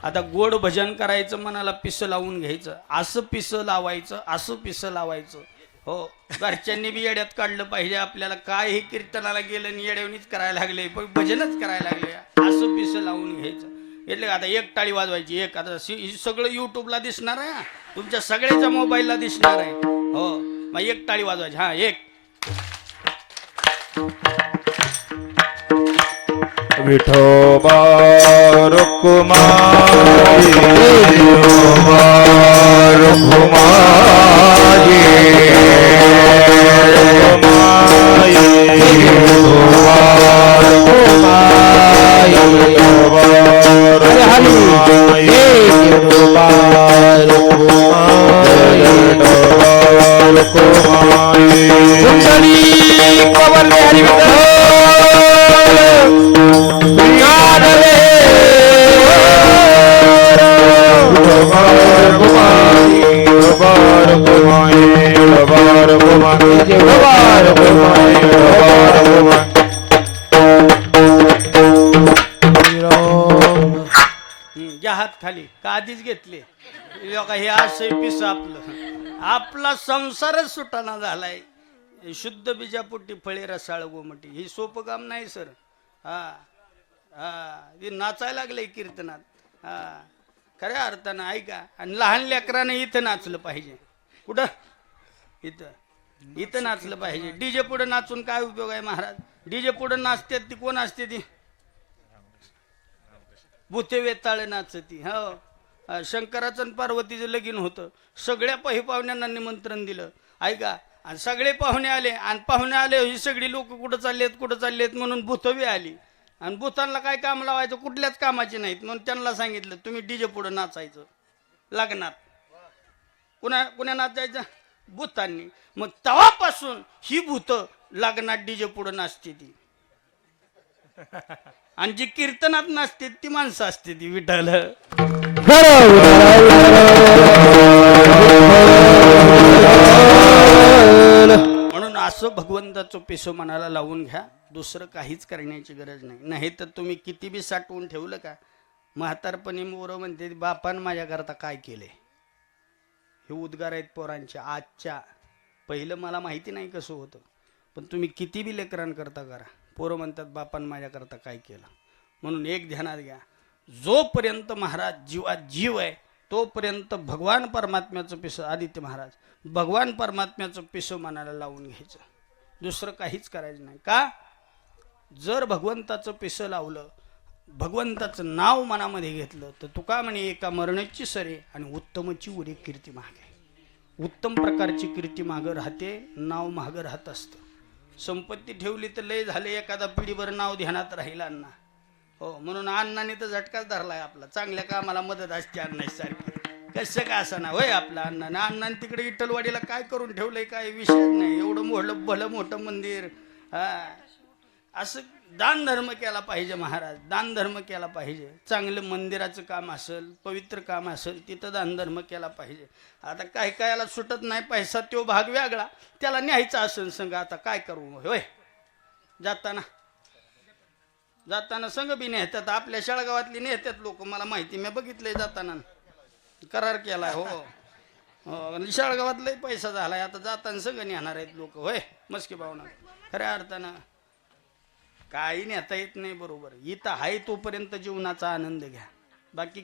आता गोड भजन करायचं, मनाला पिसं लावून घ्यायचं. असं पिसं लावायचं, असं पिसं लावायचं. हो, घरच्यांनी बी येड्यात काढलं पाहिजे आपल्याला. काय हे कीर्तनाला गेलं आणि येड्यावणीच करायला लागले, पण भजनच करायला लागले. असं पिसं लावून घ्यायचं. એટલે आता एक टाळी वाजवायची. एक आता सगळं युट्यूबला दिसणार आहे, तुमच्या सगळ्याच्या मोबाईलला दिसणार आहे. हो, मग एक टाळी वाजवायची. हा, एक. विठोबा रुक्माई विठोबा रुक्माई घ्या हात खाली. का आधीच घेतले? लोक हे असं पिस आपलं, आपला संसारच सुटाणा झालाय. शुद्ध बीजापोटी फळे रसाळ गोमटी, ही सोपं काम नाही सर. हा हा, हे नाचायला लागलंय कीर्तनात. हा, खऱ्या अर्थानं ऐका. आणि लहान लेकराने इथं नाचलं पाहिजे. कुठं? इथं नाचलं पाहिजे. डीजे पुढे नाचून काय उपयोग आहे महाराज? डीजे पुढे नाचतात ती कोण असते? ती भूते वेताळ नाचती. हो, शंकराचं आणि पार्वतीचं लगीन होतं. सगळ्या पाहुण्यांना निमंत्रण दिलं, ऐका. आणि सगळे पाहुणे आले, आणि पाहुणे आले ही सगळी लोक कुठं चाललेत म्हणून भूतवी आली. आणि भूतांना काय काम लावायचं? कुठल्याच कामाचे नाहीत. म्हणून त्यांना सांगितलं तुम्ही डीजे पुढे नाचायचं लग्नात. कुणा नाचायचं? भूतांनी. मग तेव्हापासून ही भूत लग्नात डीजे पुढे नाचते ती. आणि जी कीर्तनात नाचते ती माणसं असते ती. विठ्ठल म्हणून असं भगवंताचं पिसं मनाला लावून घ्या. दुसरं काहीच करण्याची गरज नाही. नाही तर तुम्ही किती बी साठवून ठेवलं का, म्हातारपणी मोरं म्हणते बापान माझ्याकरता काय केले. हे उद्गार आहेत पोरांचे आजच्या. पहिलं मला माहिती नाही कसं होतं, पण तुम्ही किती बी लेकरांकरता करा, पोरं म्हणतात बापान माझ्याकरता काय केलं. म्हणून एक ध्यानात घ्या, जोपर्यंत महाराज जीवात जीव आहे तोपर्यंत भगवान परमात्म्याचं पिसं, आदित्य महाराज भगवान परमात्म्याचं पिसं मनाला लावून घ्यायचं. दुसरं काहीच करायचं नाही. का? जर भगवंताचं पिसं लावलं, भगवंताचं नाव मनामध्ये घेतलं, तर तुका म्हणे एका मरणाची सरे आणि उत्तमची उडी कीर्ती मागे. उत्तम प्रकारची कीर्ती मागं राहते, नाव मागं राहत असतं. संपत्ती ठेवली तर लय झाले, एखादा पिढीभर नाव ध्यानात राहील अण्णा. हो, म्हणून अण्णाने तर झटकाच धरलाय आपला. चांगल्या कामाला मदत असते अण्णासारखी, कसं का असं ना होय आपला अण्णाने. अण्णाने तिकडे इटलवाडीला काय करून ठेवलंय काय विषय नाही. एवढं भलं मोठं मंदिर. हा, असं दान धर्म केला पाहिजे महाराज, दान धर्म केला पाहिजे. चांगलं मंदिराचं काम असेल, पवित्र काम असेल, तिथं दान धर्म केला पाहिजे. आता काय कायला सुटत नाही पैसा, तो भाग वेगळा, त्याला न्यायचा असेल संघ. आता काय करू होय, जाताना संघ बी नेहतात. आपल्या शाळगावातली नेहतात लोक, मला माहिती, मी बघितलंय जाताना करार केलाय. हो, शाळगावात लय पैसा झालाय, आता जाताना संघ नेणार आहेत लोक. होय मस्की भावना, खऱ्या अर्थानं काही नेता येत नाही. बरोबर, इथं आहे तोपर्यंत जीवनाचा आनंद घ्या, बाकी